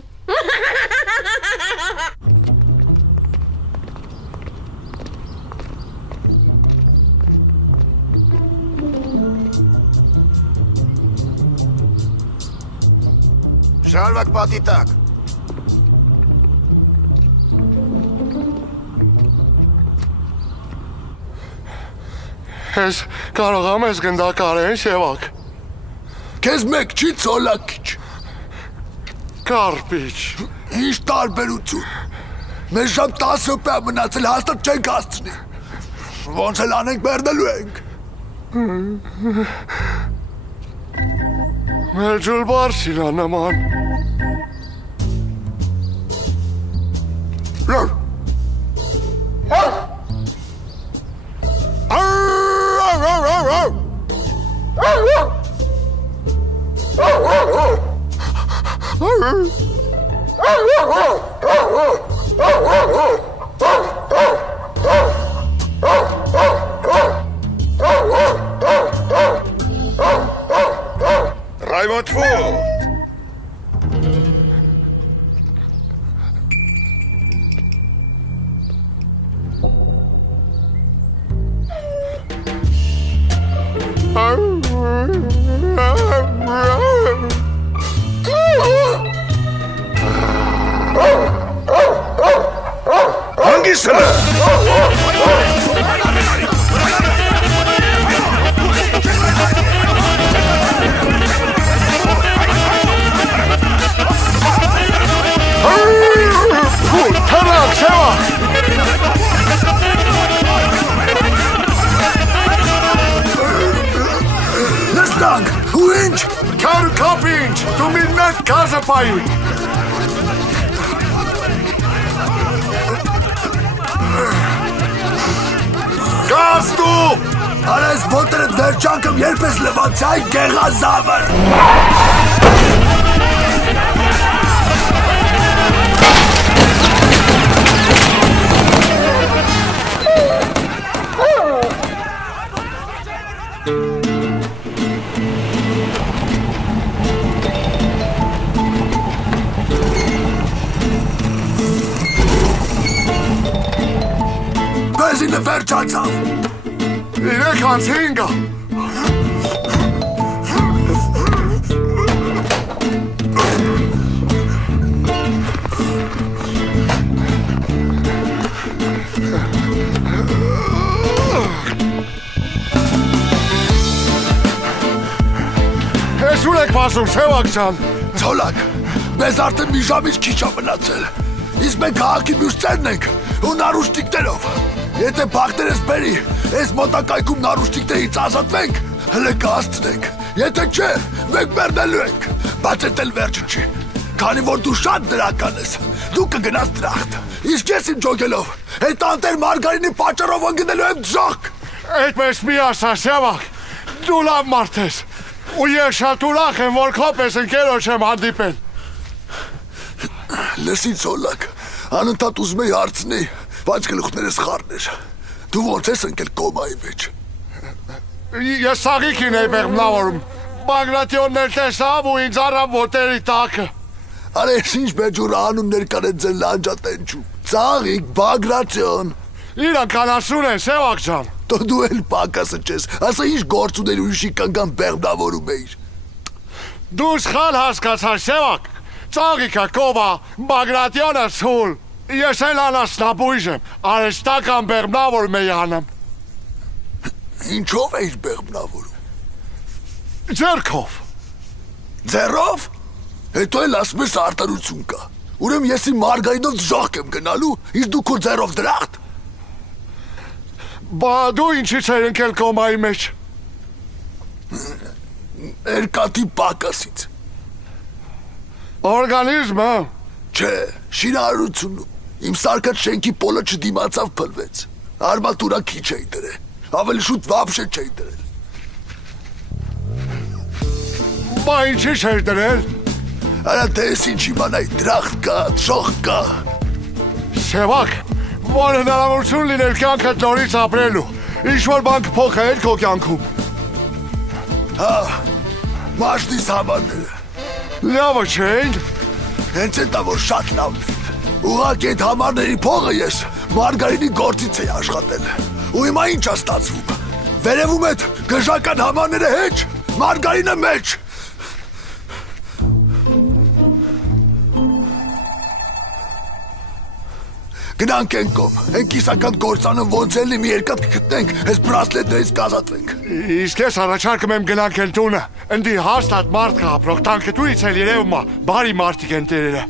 Շարվակ պատի տակ։ Ես կարող եմ ես գնդակարեն Սևակ։ Քեզ մեկ չի ծոլակիչ։ Կարպիչ։ Ինչ տարբերություն։ Մեր ժամ 10 րոպե մնացել հաստատ չենք հասցնի։ Ոնց էլ անենք մերնելու ենք։ Մեր ջուլբարսին աննման։ Ռայմոնդվո։ Հանգիստ Թանակ, Սևակ։ Նստանք, ու ինչ։ Քար կապ ինչ, դու միննակ կազը պայի։ Կազ դու։ Արես ոտերդ վերջանքëm երբ ես լվացայ գեղազավր։ Բեզինը վերջացավ։ 3:05-ը։ Ես ուր եք պասում, Սևակ ջան։ Ցոլակ, մեզ արդեն մի ժամից քիչ է մնացել։ Իսկ մենք քաղաքի մյուս ծերն ենք ու նարուշտիկներով։ Եթե բախտերս բերի, այս մոտակայքում նարուշտիկներից ազատվենք, հլը կհասցնենք։ Եթե չէ, մենք մեռնելու ենք։ Բայց էդ էլ վերջը չի։ քանի որ դու շատ դրական ես, դու կգնաս դրախտ։ Իսկ ես իմ ջոգելով, այդ անտեր Մարգարինի պատճառով ընկնելու եմ ձախ։ Այդպես մի ասա, Սևակ, դու լավ մարդ ես, ու ես շատ ուրախ եմ, որ քոպես ընկերոջ եմ հանդիպել։ Լսի Ցոլակ, անընդհատ ուզում էի հարցնի, բայց գլուխներս խառն էր։ Դու ո՞նց ես ընկել կոմայի մեջ։ Ես սաղիքին էի բեղմնավորում, Բագրատիոններ տեսավ ու ինձ առավ ոտերի տակը։ Արա ես ինչ բեջուր անուններ կան այդ ձեր լանջատենչում։ Ծաղիկ, Բագրատիոն։ Իրանք անասուն են, Սևակ ջան։ Դու էլ պակասը չես, ասա ինչ գործ ուներ ուրիշի կանգան բեղմնավորում էիր։ Դու սխալ հասկացար, Սևակ։ Ծաղիկը կովա, Բագրատիոնը սուլ։ Ես էլ անասնաբույժ եմ, արեստական բեղմնավորում էի անում։ Ինչով էիր բեղմնավորում։ Ձեռքով։ Ձեռով։ Հետո էլ ասում ես արտարություն կա։ Ուրեմն ես իմ Մարգարինով դժոխք եմ գնալու, իսկ դու քո ձեռով դրախտ։ Բա դու ինչից էր ընկել կոմայի մեջ։ Երկաթի պակասից։ Օրգանիզմը։ Չէ, շինարարությունում։ Իմ սարկած շենքի պոլը չդիմացավ փլվեց։ Արմատուրա քիչ էի դրել։ Ավելի շուտ վաբշե չէի դրել։ Բա ինչի՞ չէր դրել։ Արա դե ես ինչ իմանայի, դրախտ կա, դժոխք կա։ Սևակ, որ հնարավորություն լիներ կյանքդ նորից ապրելու, ինչ-որ բան կփոխեր քո կյանքում։ Հա, մաշնիս համարները։ Լավը չէին։ Հենց էտա որ շատ լավն են։ Ուղղակի այդ համարների փողը ես Մարգարինի գործից էի աշխատել։ Ու հիմա ինչ է ստացվում։ Վերևում այդ գժական համարները հեչ, Մարգարինը մեջ։ Գնանք են կոմ, են կիսական գործանը ոնց էլի մի երկատ կգտնենք, ես բրասլետներից կազատվենք։ Իսկ ես առաջարկում եմ գնանք են տունը, ընդի հաստատ մարդ կա ապրող, տանքտույից էլ երևում է, բարի մարդիկ են տերերը։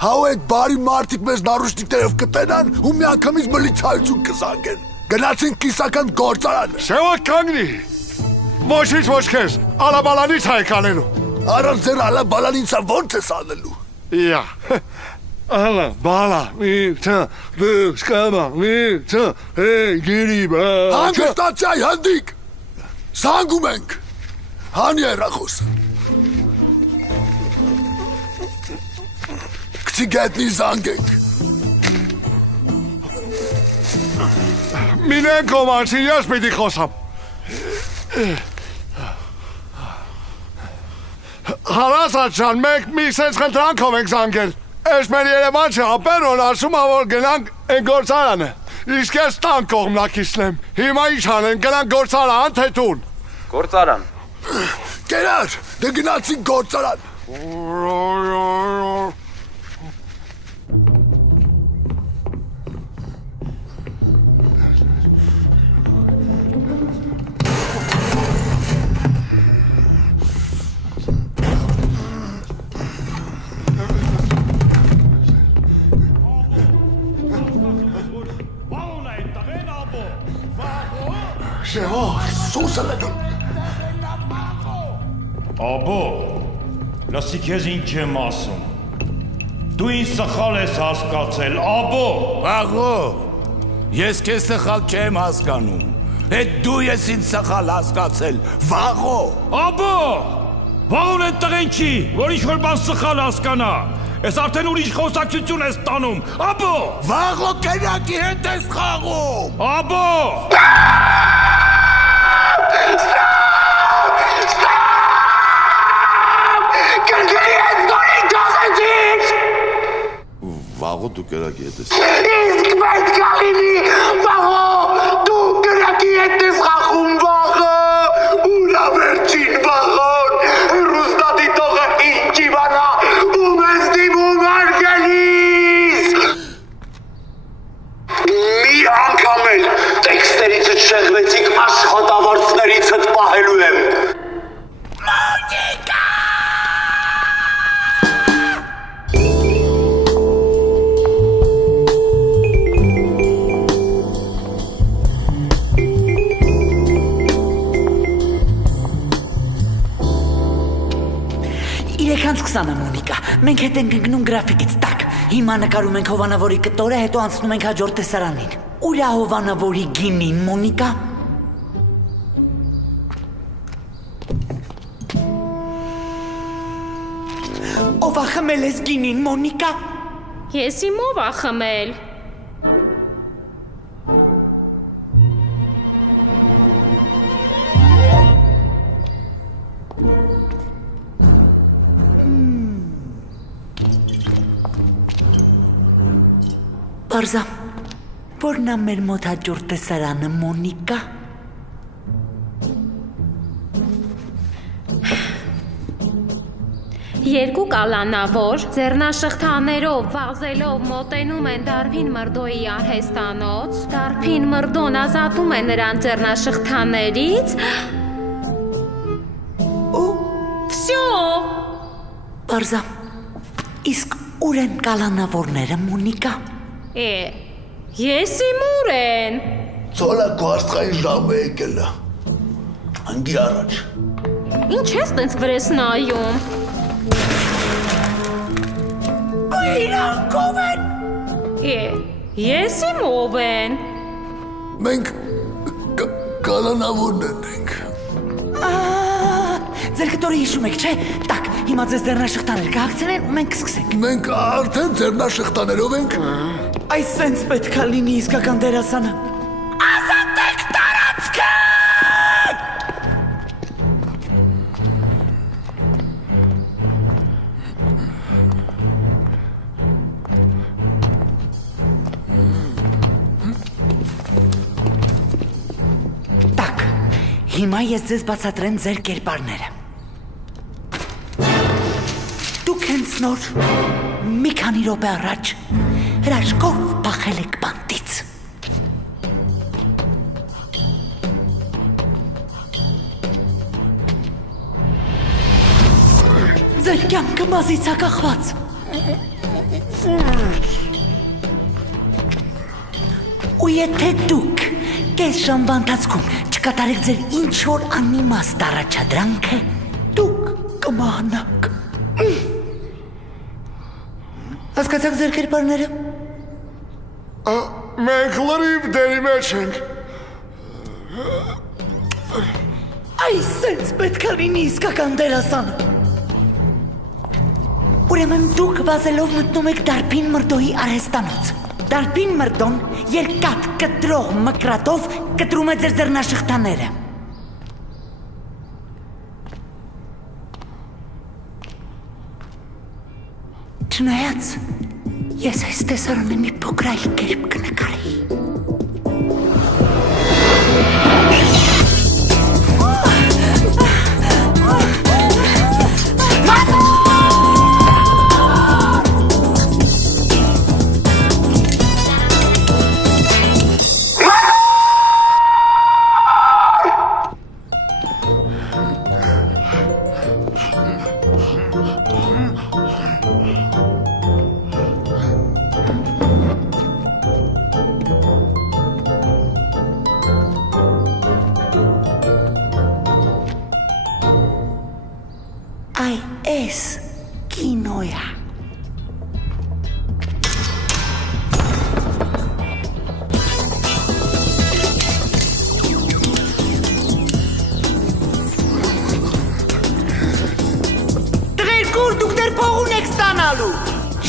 Հա ու այդ բարի մարդիկ մեզ նարուշտիկներով կտենան ու մի անգամից մլիցայություն կզանգեն։ Գնացինք կիսական գործարան։ Սևակ կանգնի։ Ոչինչ ոչ քեզ, ալաբալանից հայք անելու։ Առանց ձեր ալաբալանիցա ոնց ես անելու։ Իա։ Ալա, բալա, միցա, բսկամա, միցա, գիրիբա։ Հանգստացյայ հանդիկ, սանգում ենք, հանի երախոսը։ Կցի գետնի զանգենք։ Մինեն կոմանցի, ես պիտի խոսամ։ Հարասատ ճան, մենք մի սենց խնդրանքով ենք զանգել։ Ես մեր Երևան չապերոն ասում է, որ գնանք են գործարանը։ Իսկ ես տան կողմնակիցն եմ։ Հիմա ինչ անեն, գնանք գործարան, թե տուն։ Գործարան։ Կերար, դե գնացինք գործարան։ Աբո, լսի քեզ ինչ եմ ասում։ Դու ինձ սխալ ես հասկացել, աբո։ Վաղո, ես քեզ սխալ չեմ հասկանում։ Այդ դու ես ինձ սխալ հասկացել, վաղո։ Աբո, վաղոն են տղեն չի, որ ինչ-որ բան սխալ հասկանա։ Ես արդեն ուրիշ խոսակցություն ես տանում, աբո։ Վաղո կենակի հետ ես խաղում։ Աբո։ Վաղո դու կրակի հետ ես։ Իսկ պետք է լինի, վաղո, դու կրակի հետ ես խաղում, վաղո, ուրա վերջին վաղոն, ռուստատի տողը ինչ իվանա, ու մեզ դիմում արգելիս։ Մի անգամ էլ տեքստերիցդ շեղվեցիք, աշխատավարձներիցդ պահելու եմ։ Մոջիկա! Իրեքանց 20-ը Մոնիկա, Մենք հետ ենք ընկնում գրաֆիկից տակ։ Հիմա նկարում ենք հովանավորի կտորը, հետո անցնում ենք հաջորդ տեսարանին։ Ուր է հովանավորի գինին, Մոնիկա։ Ով ա խմել ես գինին, Մոնիկա։ Ես իմ ով ա խմել։ Բարզա, որն է մեր մոտ հաջորդ տեսարանը, Մոնիկա։ Երկու կալանավոր ձեռնաշղթաներով վազելով մոտենում են Դարբին Մրդոյի արհեստանոց, Դարբին Մրդոն ազատում է նրան ձեռնաշղթաներից։ Վсё։ Բարզա, իսկ ուր են կալանավորները, Մոնիկա։ Ես իմ ուր են։ Ծոլա քո աստղային ժամը եկել է։ Անգի առաջ։ Ինչ ես տենց վրես նայում։ Իրանք ով են։ Ես իմ ով են։ Մենք կալանավորներ ենք։ Ձեր կտորը հիշում եք, չէ՞։ Տակ, հիմա ձեզ ձեռնաշղթաներ կհագցնեն ու մենք կսկսենք։ Մենք արդեն ձեռնաշղթաներով ենք։ Այս սենց պետք է լինի իսկական դերասանը։ Ազատեք տարածքը։ Տակ, հիմա ես ձեզ բացատրեմ ձեր կերպարները։ Դուք հենց նոր մի քանի րոպե առաջ հրաշքով փախել եք բանտից։ Ձեր կյանքը մազից է կախված։ Ու եթե դուք կես ժամվա ընթացքում չկատարեք ձեր ինչ-որ անիմաստ առաջադրանքը, դուք կմահանաք։ Հասկացաք ձեր կերպարները։ Մենք լրիվ դերի մեջ ենք։ Այս սենց պետք է լինի իսկական դերասանը։ Ուրեմն դուք վազելով մտնում եք Դարբին Մրդոյի արհեստանոց։ Դարբին Մրդոն երկաթ կտրող մկրատով կտրում է ձեր ձեռնաշղթաները։ Չնայած, ես այս տեսարանը մի փոքրայի կերպ կնկարեի։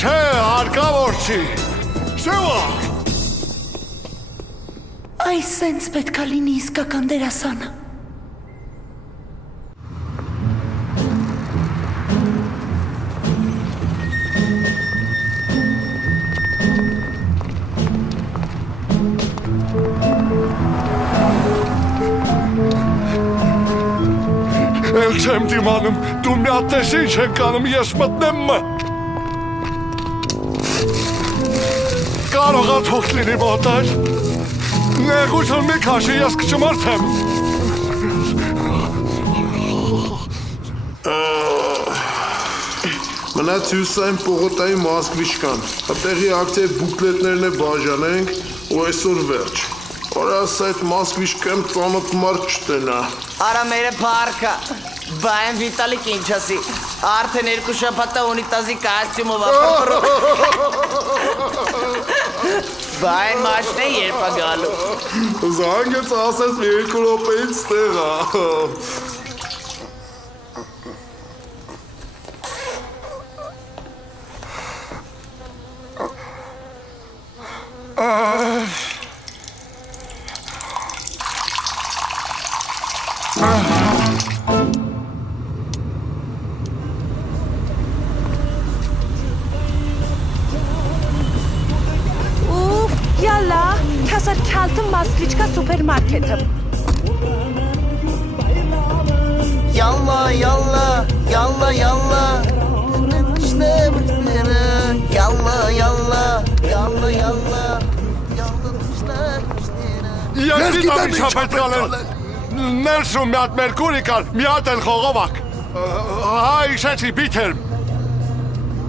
Չէ, հարկավոր չի։ Շևա։ Այս սենց պետք է լինի իսկական դերասանը։ Էլ չեմ դիմանում, դու մի հատ տես ինչ ենք անում, ես մտնեմ մը։ Կարող է թող լինի մոտեր։ Նեղություն մի քաշի, ես կչմարդեմ։ Մնաց հյուսային պողոտայի Մոսկվիշկան։ Տեղի ակտիվ բուկլետներն է բաժանենք ու այսօր վերջ։ Օրաս այդ Մոսկվիշկան ծանոթ մարդ չտնա։ Արա մերը պարկա։ Բայն Վիտալիկ ինչ ասի, արդեն 2 շաբաթա ունիտազի կոստյումով ապրպրով։ Բայն մաշն է երբ է գալու։ Զանգեց ասես մի 2 րոպեից ստեղ է։ Yalla, Kasatçaltı Moskvichka supermarketim. Yalla yalla yalla yalla. İşte bıçları. Yalla yalla yalla yalla. Ես գիտեմ ինչ պետք է անեն։ Ներսում մի հատ մերկուրի կար, մի հատ էլ խողովակ։ Հա, իշեցի բիթեր։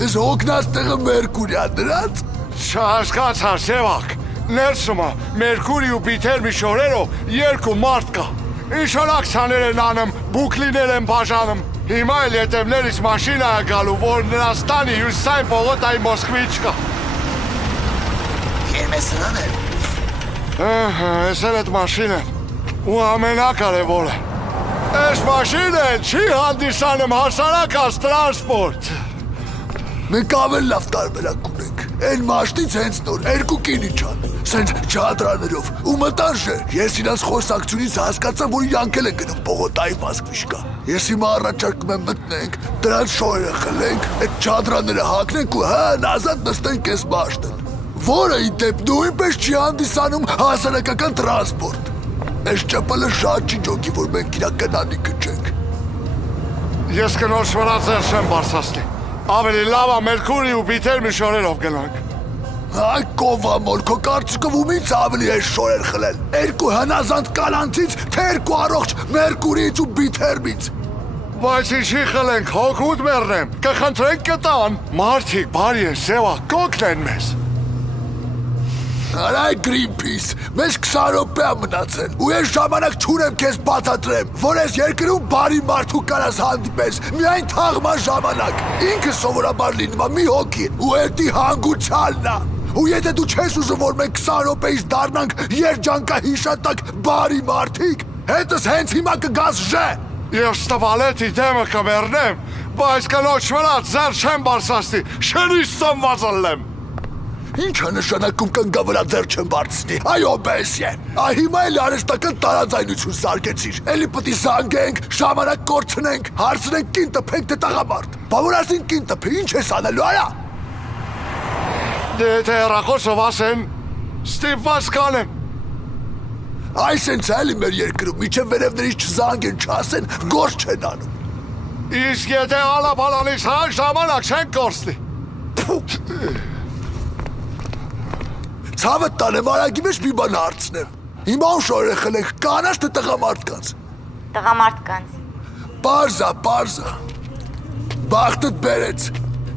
Ես հոգնած տեղը մերկուրիա դրած։ Չհասկացա, Սևակ։ Ներսումա մերկուրի ու բիթեր մի շորերով 2 մարդ կա։ Ինչ որ ակցիաներ են անում, բուկլիներ են բաժանում։ Հիմա էլ ետևներից մաշինա է գալու, որ նրանց տանի հյուսիսային պողոտայի Մոսկվիչկա։ Երբ ես նրան եմ։ Ես էլ այդ մաշինեն ու ամենակարևորը։ Այս մաշինեն չի հանդիսանում հասարակած տրանսպորտ։ Մենք ավել լավ տարբերակ ունենք։ Այն մաշտից հենց նոր 2 կինի չան, սենց չադրաներով ու մտանշը։ Ես իրաց խոսակցությունից հասկացա, որ իրանք էլ են գնում պողոտայի Մոսկվիչկա։ Ես հիմա առաջարկում եմ մտնենք, դրանց շորերը խլենք, այդ չադրաները հագնենք ու նազատ նստենք այս մաշտն։ Որը ի դեպ նույնպես չի հանդիսանում հասարակական տրանսպորտ։ Այս ճապալը շատ չի ջոկի, որ մենք իրան գնանի կճենք։ Ես կնոր շվրա ձեր չեմ բարսասնի։ Ավելի լավ է մերկուրի ու բիթեր մի շորերով գնանք։ Այ կովամոր, քո կարծիքով ումից ավելի է շորեր խլել։ 2 հնազանդ կանանցից, թե 2 առողջ մերկուրից ու բիթերից։ Բայց ինչի խլենք, հոգուտ մեռնեմ, կխնդրենք կտան։ Մարդիկ բարի են, Սևա, կօգնեն մեզ։ Արայ Greenpeace, մեզ 20 րոպե է մնացել, ու ես ժամանակ չունեմ քեզ բացատրեմ, որ ես երկրում բարի մարդու կարաս հանդիպես, միայն թաղման ժամանակ, ինքը սովորաբար լինում է մի հոգի, ու էդի հանգուցալն է, ու եթե դու չես ուզում, որ մենք 20 րոպեից դառնանք երջանկահիշատակ բարի մարդիկ, հետս հենց հիմա կգաս ժե։ Ես տվալետի դեմը կմեռնեմ, բայց կնոջ վրա ձեր չեմ բարսասնի, շենից ծնված ըլեմ։ Ինչ է նշանակում կնգա վրա ձեր չեմ բարձնի, այո բեսյե, հիմա էլ արեստական տարաձայնություն սարկեցիր, էլի պտի զանգենք, ժամանակ կորցնենք, հարցնենք կին տպենք թե տաղամարդ, բա որ ասին կին տպի, ինչ ես անելու արա։ Դե թե հեռախոսով ասեն, ստիպված կանեմ։ Այս ենց էլի մեր երկրում, միչև վերևներից չզանգեն չասեն, գործ չեն անում։ Իսկ եթե ալապալանից հա ժամանակ չեն կորցնի։ Ցավը տանեմ, արագի մեջ մի բան հարցնեմ։ Հիմա ում շորերը խլենք, կանաչ թե տղամարդկանց։ Տղամարդկանց։ Պարզա։ Բախտդ բերեց։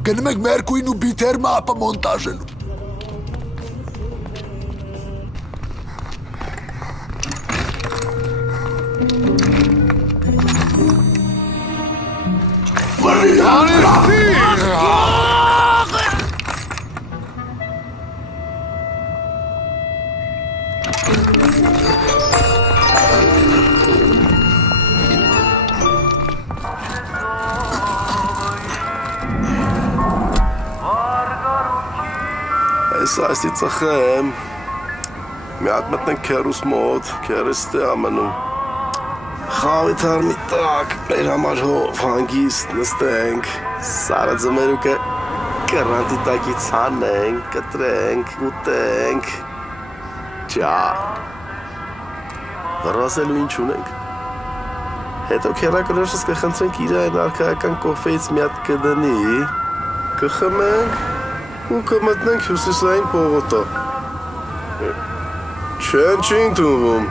Գնում ենք մերկույն ու բիթերմը ապա մոնտաժելու։ Այսի ծխեմ, մի հատ մտնենք քերուս մոտ, քերս թե ամնում, խավի թարմի տակ, մեր համար հով հանգիստ նստենք, սարը ձմերուկը կրանտի տակից հանենք, կտրենք, ուտենք, ճա, վրասելու ինչ ունենք, հետո քերակրոշս կխնդրենք իրային արկայական կոֆեից մի հատ կդնի, կխմենք, ու կմտնենք հյուսիսային պողոտա։ Չեն չի ընդունվում։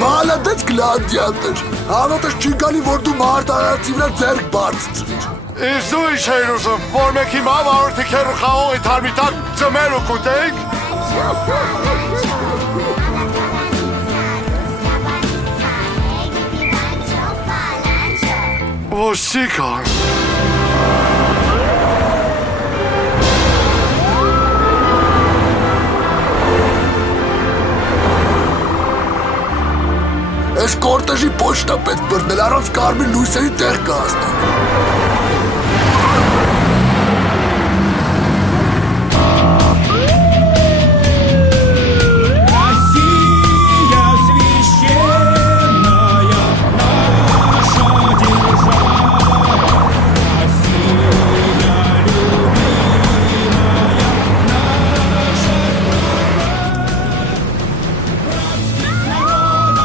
Մալադեց գլադիատր, հավատս չի գալի, որ դու մարդ արարածի վրա ձերք բարձծվիր։ Իսկ դու ինչ էիր ուզում, որ մեկ հիմա վարորդի քերու խաղողի թարմիտակ ծմեր ու կուտեիք։ Ոստի կար։ Այս կորտեժի պոչտա պետք բռնել, առանց կարմիր լույսերի տեղ կհասնենք։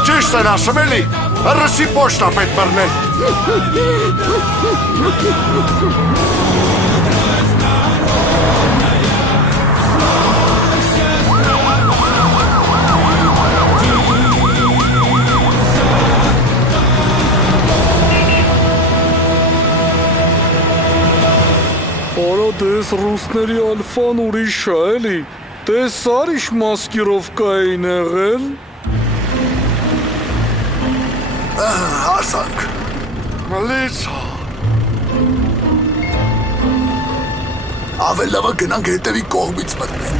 Ճիշտ են ասում էլի, հրսի պոչտա պետք բռնել։ Արա դες ռուսների ալֆան ուրիշ է էլի, տեսար իշ մասկիրովկա էին եղել։ Հասանք։ Լիցա։ Ավել լավը գնանք հետևի կողմից մտնենք։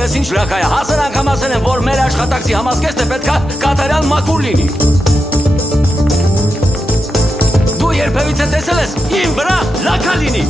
Ես ինչ լակայ է, հասար անգամ ասել են, որ մեր աշխատակցի համազգեստը պետքա կատարյալ մաքուր լինի։ Դու երբևիցե տեսել ես իմ վրա լակա լինի։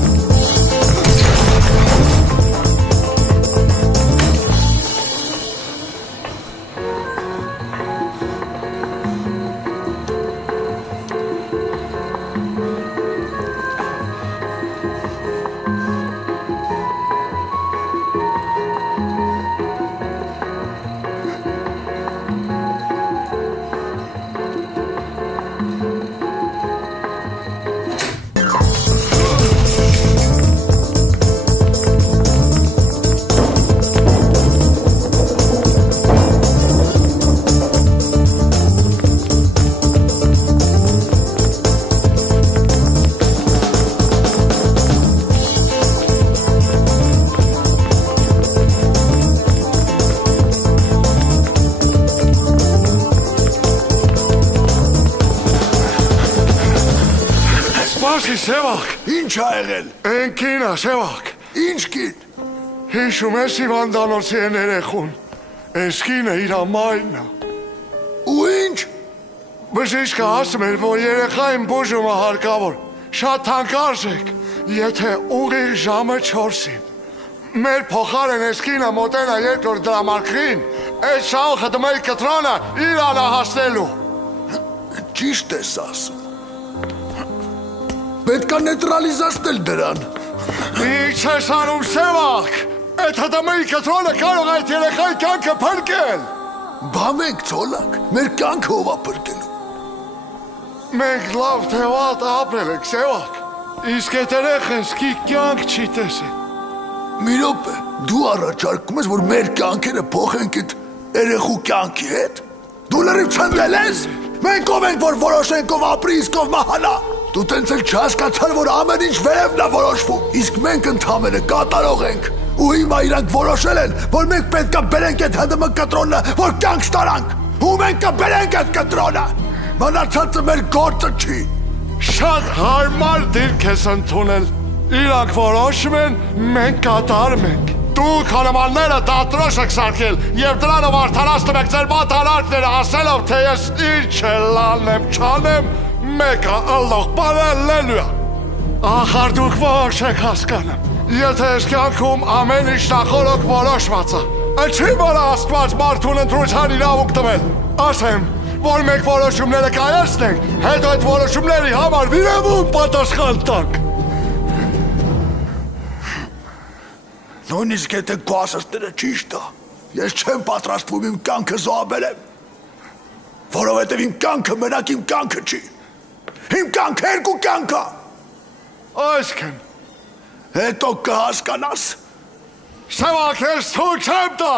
Սևակ։ Ինչ ա եղել։ Են կին ա, Սևակ։ Ինչ կին։ Հիշում ես Իվանդանոցի են երեխուն։ Այս կինը իր ամայնն ա։ Ու ինչ։ Բժիշկը ասում էր, որ երեխային բուժումը հարկավոր։ Շատ թանկարժեք, եթե ուղիղ ժամը 4-ին։ Մեր փոխարեն այս կինը մոտենա երկրորդ դրամարկղին, այս շաղը դմել կտրոնը իր անահասնելու։ Ճիշտ ես ասում։ Պետք է նեյտրալիզացնել դրան։ Ինչ ես անում, Սևակ։ Այդ հդմեի կտրոնը կարող այդ երեխայի կյանքը փրկել։ Բա մենք ցոլակ, մեր կյանքը ով ա փրկելու։ Մենք լավ թե վատ ապրել ենք, Սևակ։ Իսկ այդ երեխան սկի կյանք չի տեսել։ Մի րոպե, դու առաջարկում ես, որ մեր կյանքերը փոխենք այդ երեխու կյանքի հետ։ Դու լրիվ չնդել ես։ Մենք ով ենք, որ որոշենք ով ապրի, իսկ ով մահանա։ Դու տենց էլ չհասկացար, որ ամեն ինչ վերևն է որոշվում, իսկ մենք ընդհանրապես կատարող ենք։ Ու հիմա իրանք որոշել են, որ մենք պետք է բերենք այդ ՀԴՄ կտրոնը, որ կյանք ստանանք։ Ու մենք կբերենք այդ կտրոնը։ Մնացածը մեր գործը չի։ Շատ հարմար դիրք ես ընդունել։ Իրանք որոշում են, մենք կատարում ենք։ Դուք հնամանները դատրոշ եք սարքել և դրանով արդարացնում եք ձեր մատանարկները ասելով, թե ես ինչ լանեմ չանեմ, մեկը ըլլող պարելելու է։ Ախար դուք ոչ եք հասկանում։ Եթե ես կյանքում ամեն ինչ նախորոք որոշված է, չի որ Աստված մարդուն ընտրության իրավունք տվել։ Ասեմ, որ մենք որոշումները կայացնենք, հետո այդ որոշումների համար վիրևում պատասխան տանք։ Նույնիսկ եթե քո ասածները ճիշտ է, ես չեմ պատրաստվում իմ կյանքը զոհաբերեմ։ Որովհետև իմ կյանքը մենակ իմ կյանքը չի։ Իմ կյանքը երկու կյանք է։ Այսքան։ Հետո կհասկանաս։ Սևակ ես թույլ չեմ տա։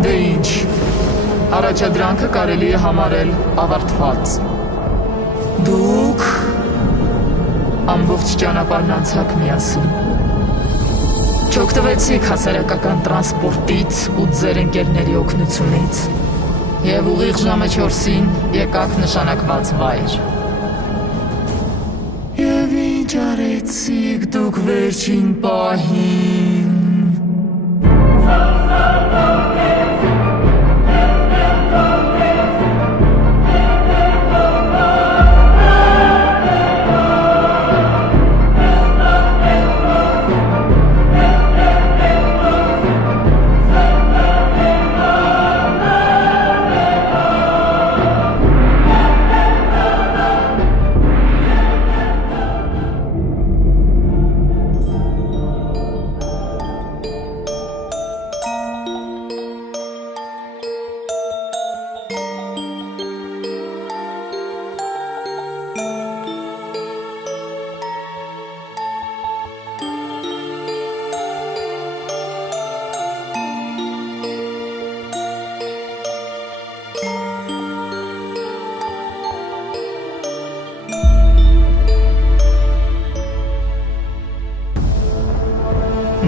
Դե ինչ, առաջադրանքը կարելի է համարել ավարտված։ Դուք ամբողջ ճանապարհն անցաք միասին։ Չօգտվեցիք հասարակական տրանսպորտից ու ձեր ընկերների օգնությունից և ուղիղ ժամը 4-ին եկաք նշանակված վայր։ Եվ ինչ արեցիք դուք վերջին պահին։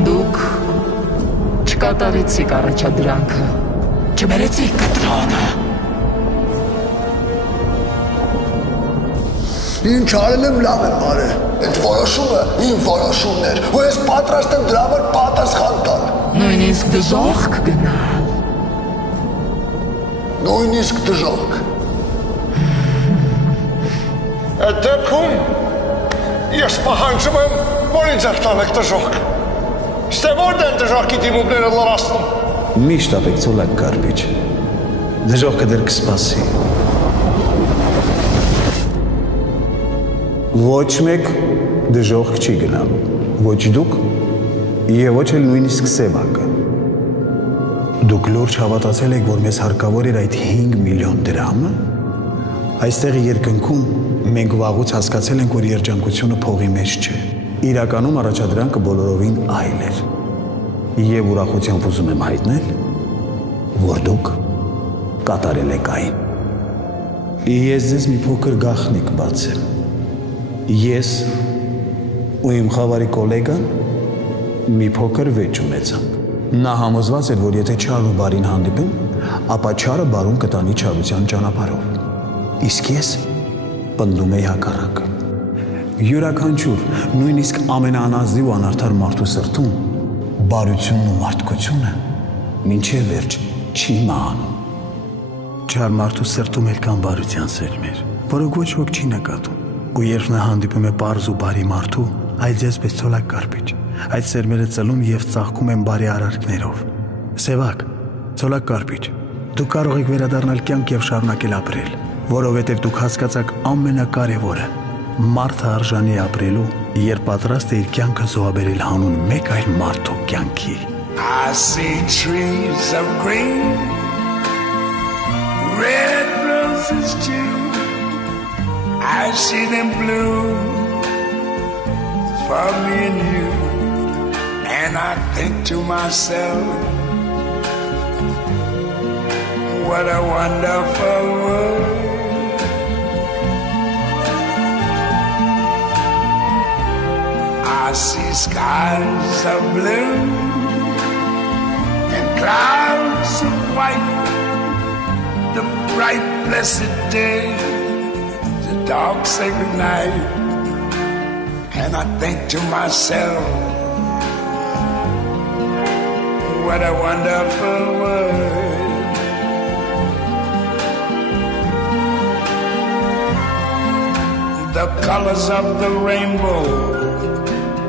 Դուք չկատարեցիք առաջադրանքը, չբերեցիք կտրոնը։ Ինչ արել եմ լավ եմ արել, այդ որոշումը իմ որոշումն էր, ու ես պատրաստ եմ դրա համար պատասխան տալ։ Նույնիսկ դժոխք գնալ։ Նույնիսկ դժոխք։ Այդ դեպքում ես պահանջում եմ, որ ինձ եղտանեք դժոխք։ Ստե որն են դժոխքի դիմումները լրացնում։ Միշտ ապեք ծոլակ կարպիչ, դժոխքը դեր կսպասի։ Ոչ մեկ դժոխք չի գնալու, ոչ դուք և ոչ էլ նույնիսկ Սևակը։ Դուք լուրջ հավատացել եք, որ մեզ հարկավոր էր այդ 5 միլիոն դրամը։ Այստեղ երկնքում մենք վաղուց հասկացել ենք, որ երջանկությունը փողի մեջ չէ։ Իրականում առաջադրանքը բոլորովին այլ էր։ Եվ ուրախությամբ ուզում եմ հայտնել, որ դուք կատարել եք այն։ Ես ձեզ մի փոքր գաղտնիք բացեմ։ Ես ու իմ խավարի կոլեգան մի փոքր վեճ ունեցանք։ Նա համոզված էր, որ եթե չար ու բարին հանդիպեմ, ապա չարը բարուն կտանի չարության ճանապարհով։ Իսկ ես պնդում էի հակառակը։ Յուրաքանչյուր, նույնիսկ ամենաանազդի ու անարդար մարդու սրտում բարությունն ու մարդկությունը մինչև վերջ չի մահանում։ Չար մարդու սրտում էլ կան բարության սերմեր, որոնք ոչ ոք չի նկատում։ ու երբ նա հանդիպում է պարզ ու բարի մարդու, այդ եսպես ցոլակ կարպիչ, այդ սերմերը ծլում եւ ծաղկում են բարի արարքներով։ Սևակ, ցոլակ կարպիչ, դուք կարող եք վերադառնալ կյանք եւ շարունակել ապրել, որովհետեւ դուք հասկացաք ամենակարևորը՝ մարդը արժանի ապրելու, երբ պատրաստ է իր կյանքը զոհաբերել հանուն մեկ այլ մարդու կյանքի։ I see trees of green, red roses too. I see them bloom for me and you. And I think to myself, what a wonderful world. I see skies of blue and clouds of white, the bright blessed day, the dark sacred night. And I think to myself, what a wonderful world. The colors of the rainbow,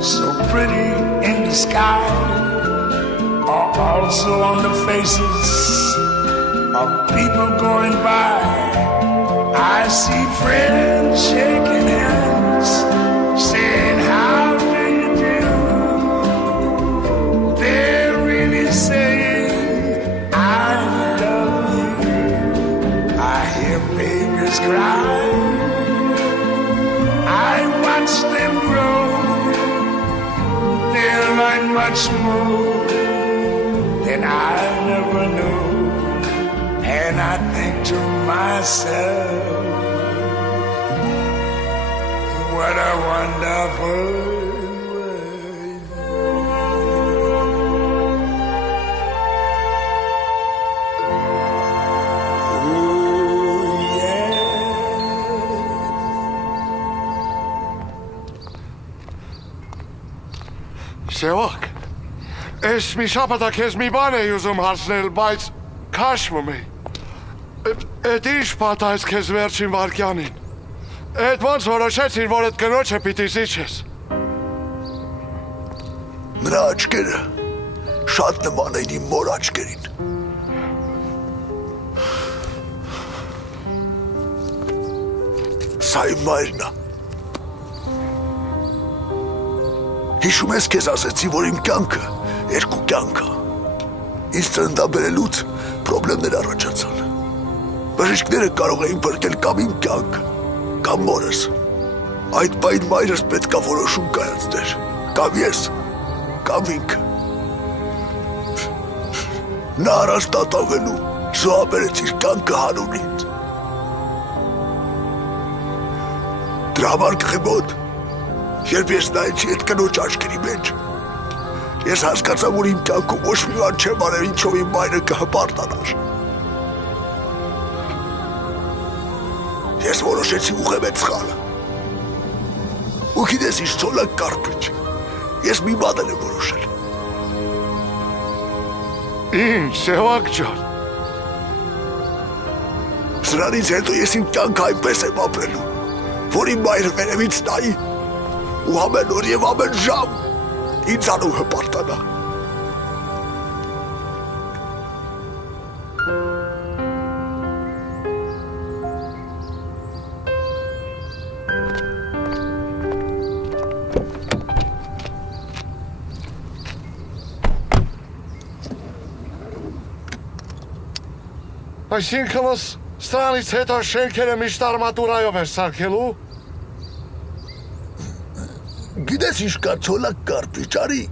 so pretty in the sky, are also on the faces of people going by. I see friends shaking hands, saying, how do you do? They're really saying, I love you. I hear babies cry, I watch them grow. They'll learn much more than I never knew. And I think to myself, what a wonderful Սևակ, ես մի շապատա քեզ մի բան էի ուզում հարցնել, բայց քաշվում էի։ Էդ ինչ պատահեց քեզ վերջին վարկյանին։ Էդ ոնց որոշեցիր, որ էդ կնոջը պիտի զիջես։ Նրա աչքերը շատ նման էին իմ մոր աչքերին։ Սա իմ մայրն է։ Հիշում ես քեզ ասեցի, որ իմ կյանքը երկու կյանք է։ Ինձ ծննդաբերելուց պրոբլեմներ առաջացան։ Բժիշկները կարող էին փրկել կամ իմ կյանքը, կամ մորս։ Այդ պահին մայրս պետք է որոշում կայացներ, կամ ես, կամ ինքը։ Նա առանց դատավելու զոհաբերեց իր կյանքը հանուն ինձ։ Դրա համար կխմոտ, երբ ես նայեցի այդ կնոջ աչքերի մեջ, ես հասկացա, որ իմ կյանքում ոչ մի բան չեմ արել, ինչով իմ մայրը կհպարտանար։ Ես որոշեցի ուղղեմ այդ սխալը։ Ու գիտես ինչ ցոլակ կարպիչ, ես մի բան եմ որոշել։ Ինչ, Սևակ ջան։ Սրանից հետո ես իմ կյանքը այնպես եմ ապրելու, որ իմ մայրը վերևից նայի ու ամեն օր և ամեն ժամ ինձանով հպարտանա։ Այսինքն սրանից հետո շենքերը միշտ արմատուրայով էր սարքելու։ Գիտես ինչ կա ցոլակ կարպիչ, արի,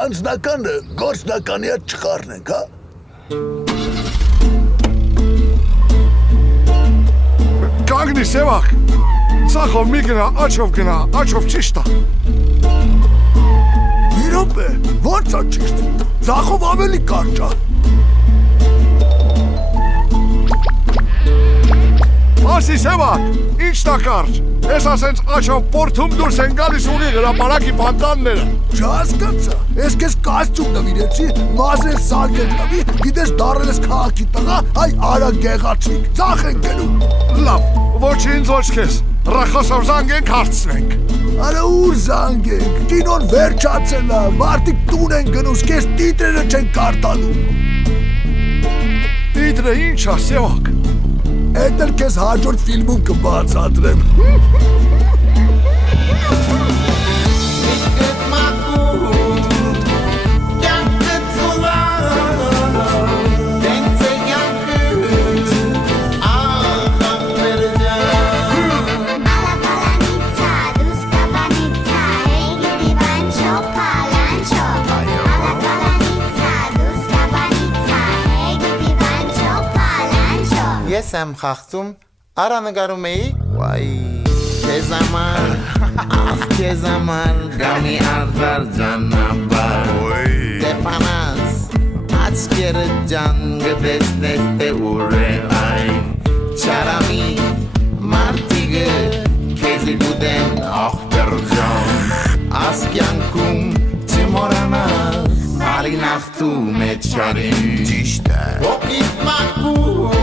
անձնականը գործնականի հետ չխառնենք, հա։ Կանգնի Սևակ, ծախով մի գնա, աչով գնա, աչով ճիշտ է։ Մի րոպե, ո՞նց է ճիշտ, ծախով ավելի կարճ է։ Ասի Սևակ, ի՞նչն է կարճ։ Ես ասենց աչով պորթում դուրս են գալիս ունի հրապարակի պանտանները։ Չհասկացա, ես քեզ կոստյում նվիրեցի, մազեր սարքել տվի, գիտես դառել ես քաղաքի տղա, այ արա գեղացիկ, ծախ են գնում։ Լավ, ոչ ինձ ոչ քեզ, Ռախոսով զանգենք հարցնենք։ Արա ուր զանգենք, կինոն վերջացել է, մարդիկ տուն են գնուս, կես տիտրերը չեն կարտալու։ Տիտրը ինչ է, Սևակ։ Էդ էլ կես հաջորդ ֆիլմում կբացատրեմ։ Ես եմ խաղցում, արա նգարում էի, վայ, քեզ համար, ախ քեզ համար, գամի արդար ճանապար, դեպանաս, աչքերը ջան, գտեսնես թե ուր է այն, չարամի, մարդիգը, քեզի բուդեն, ախ բերջան, ասկյանքում չմորանաս, արին ախտու մեջ չարին, ճիշտ է, ոգիտ մակում,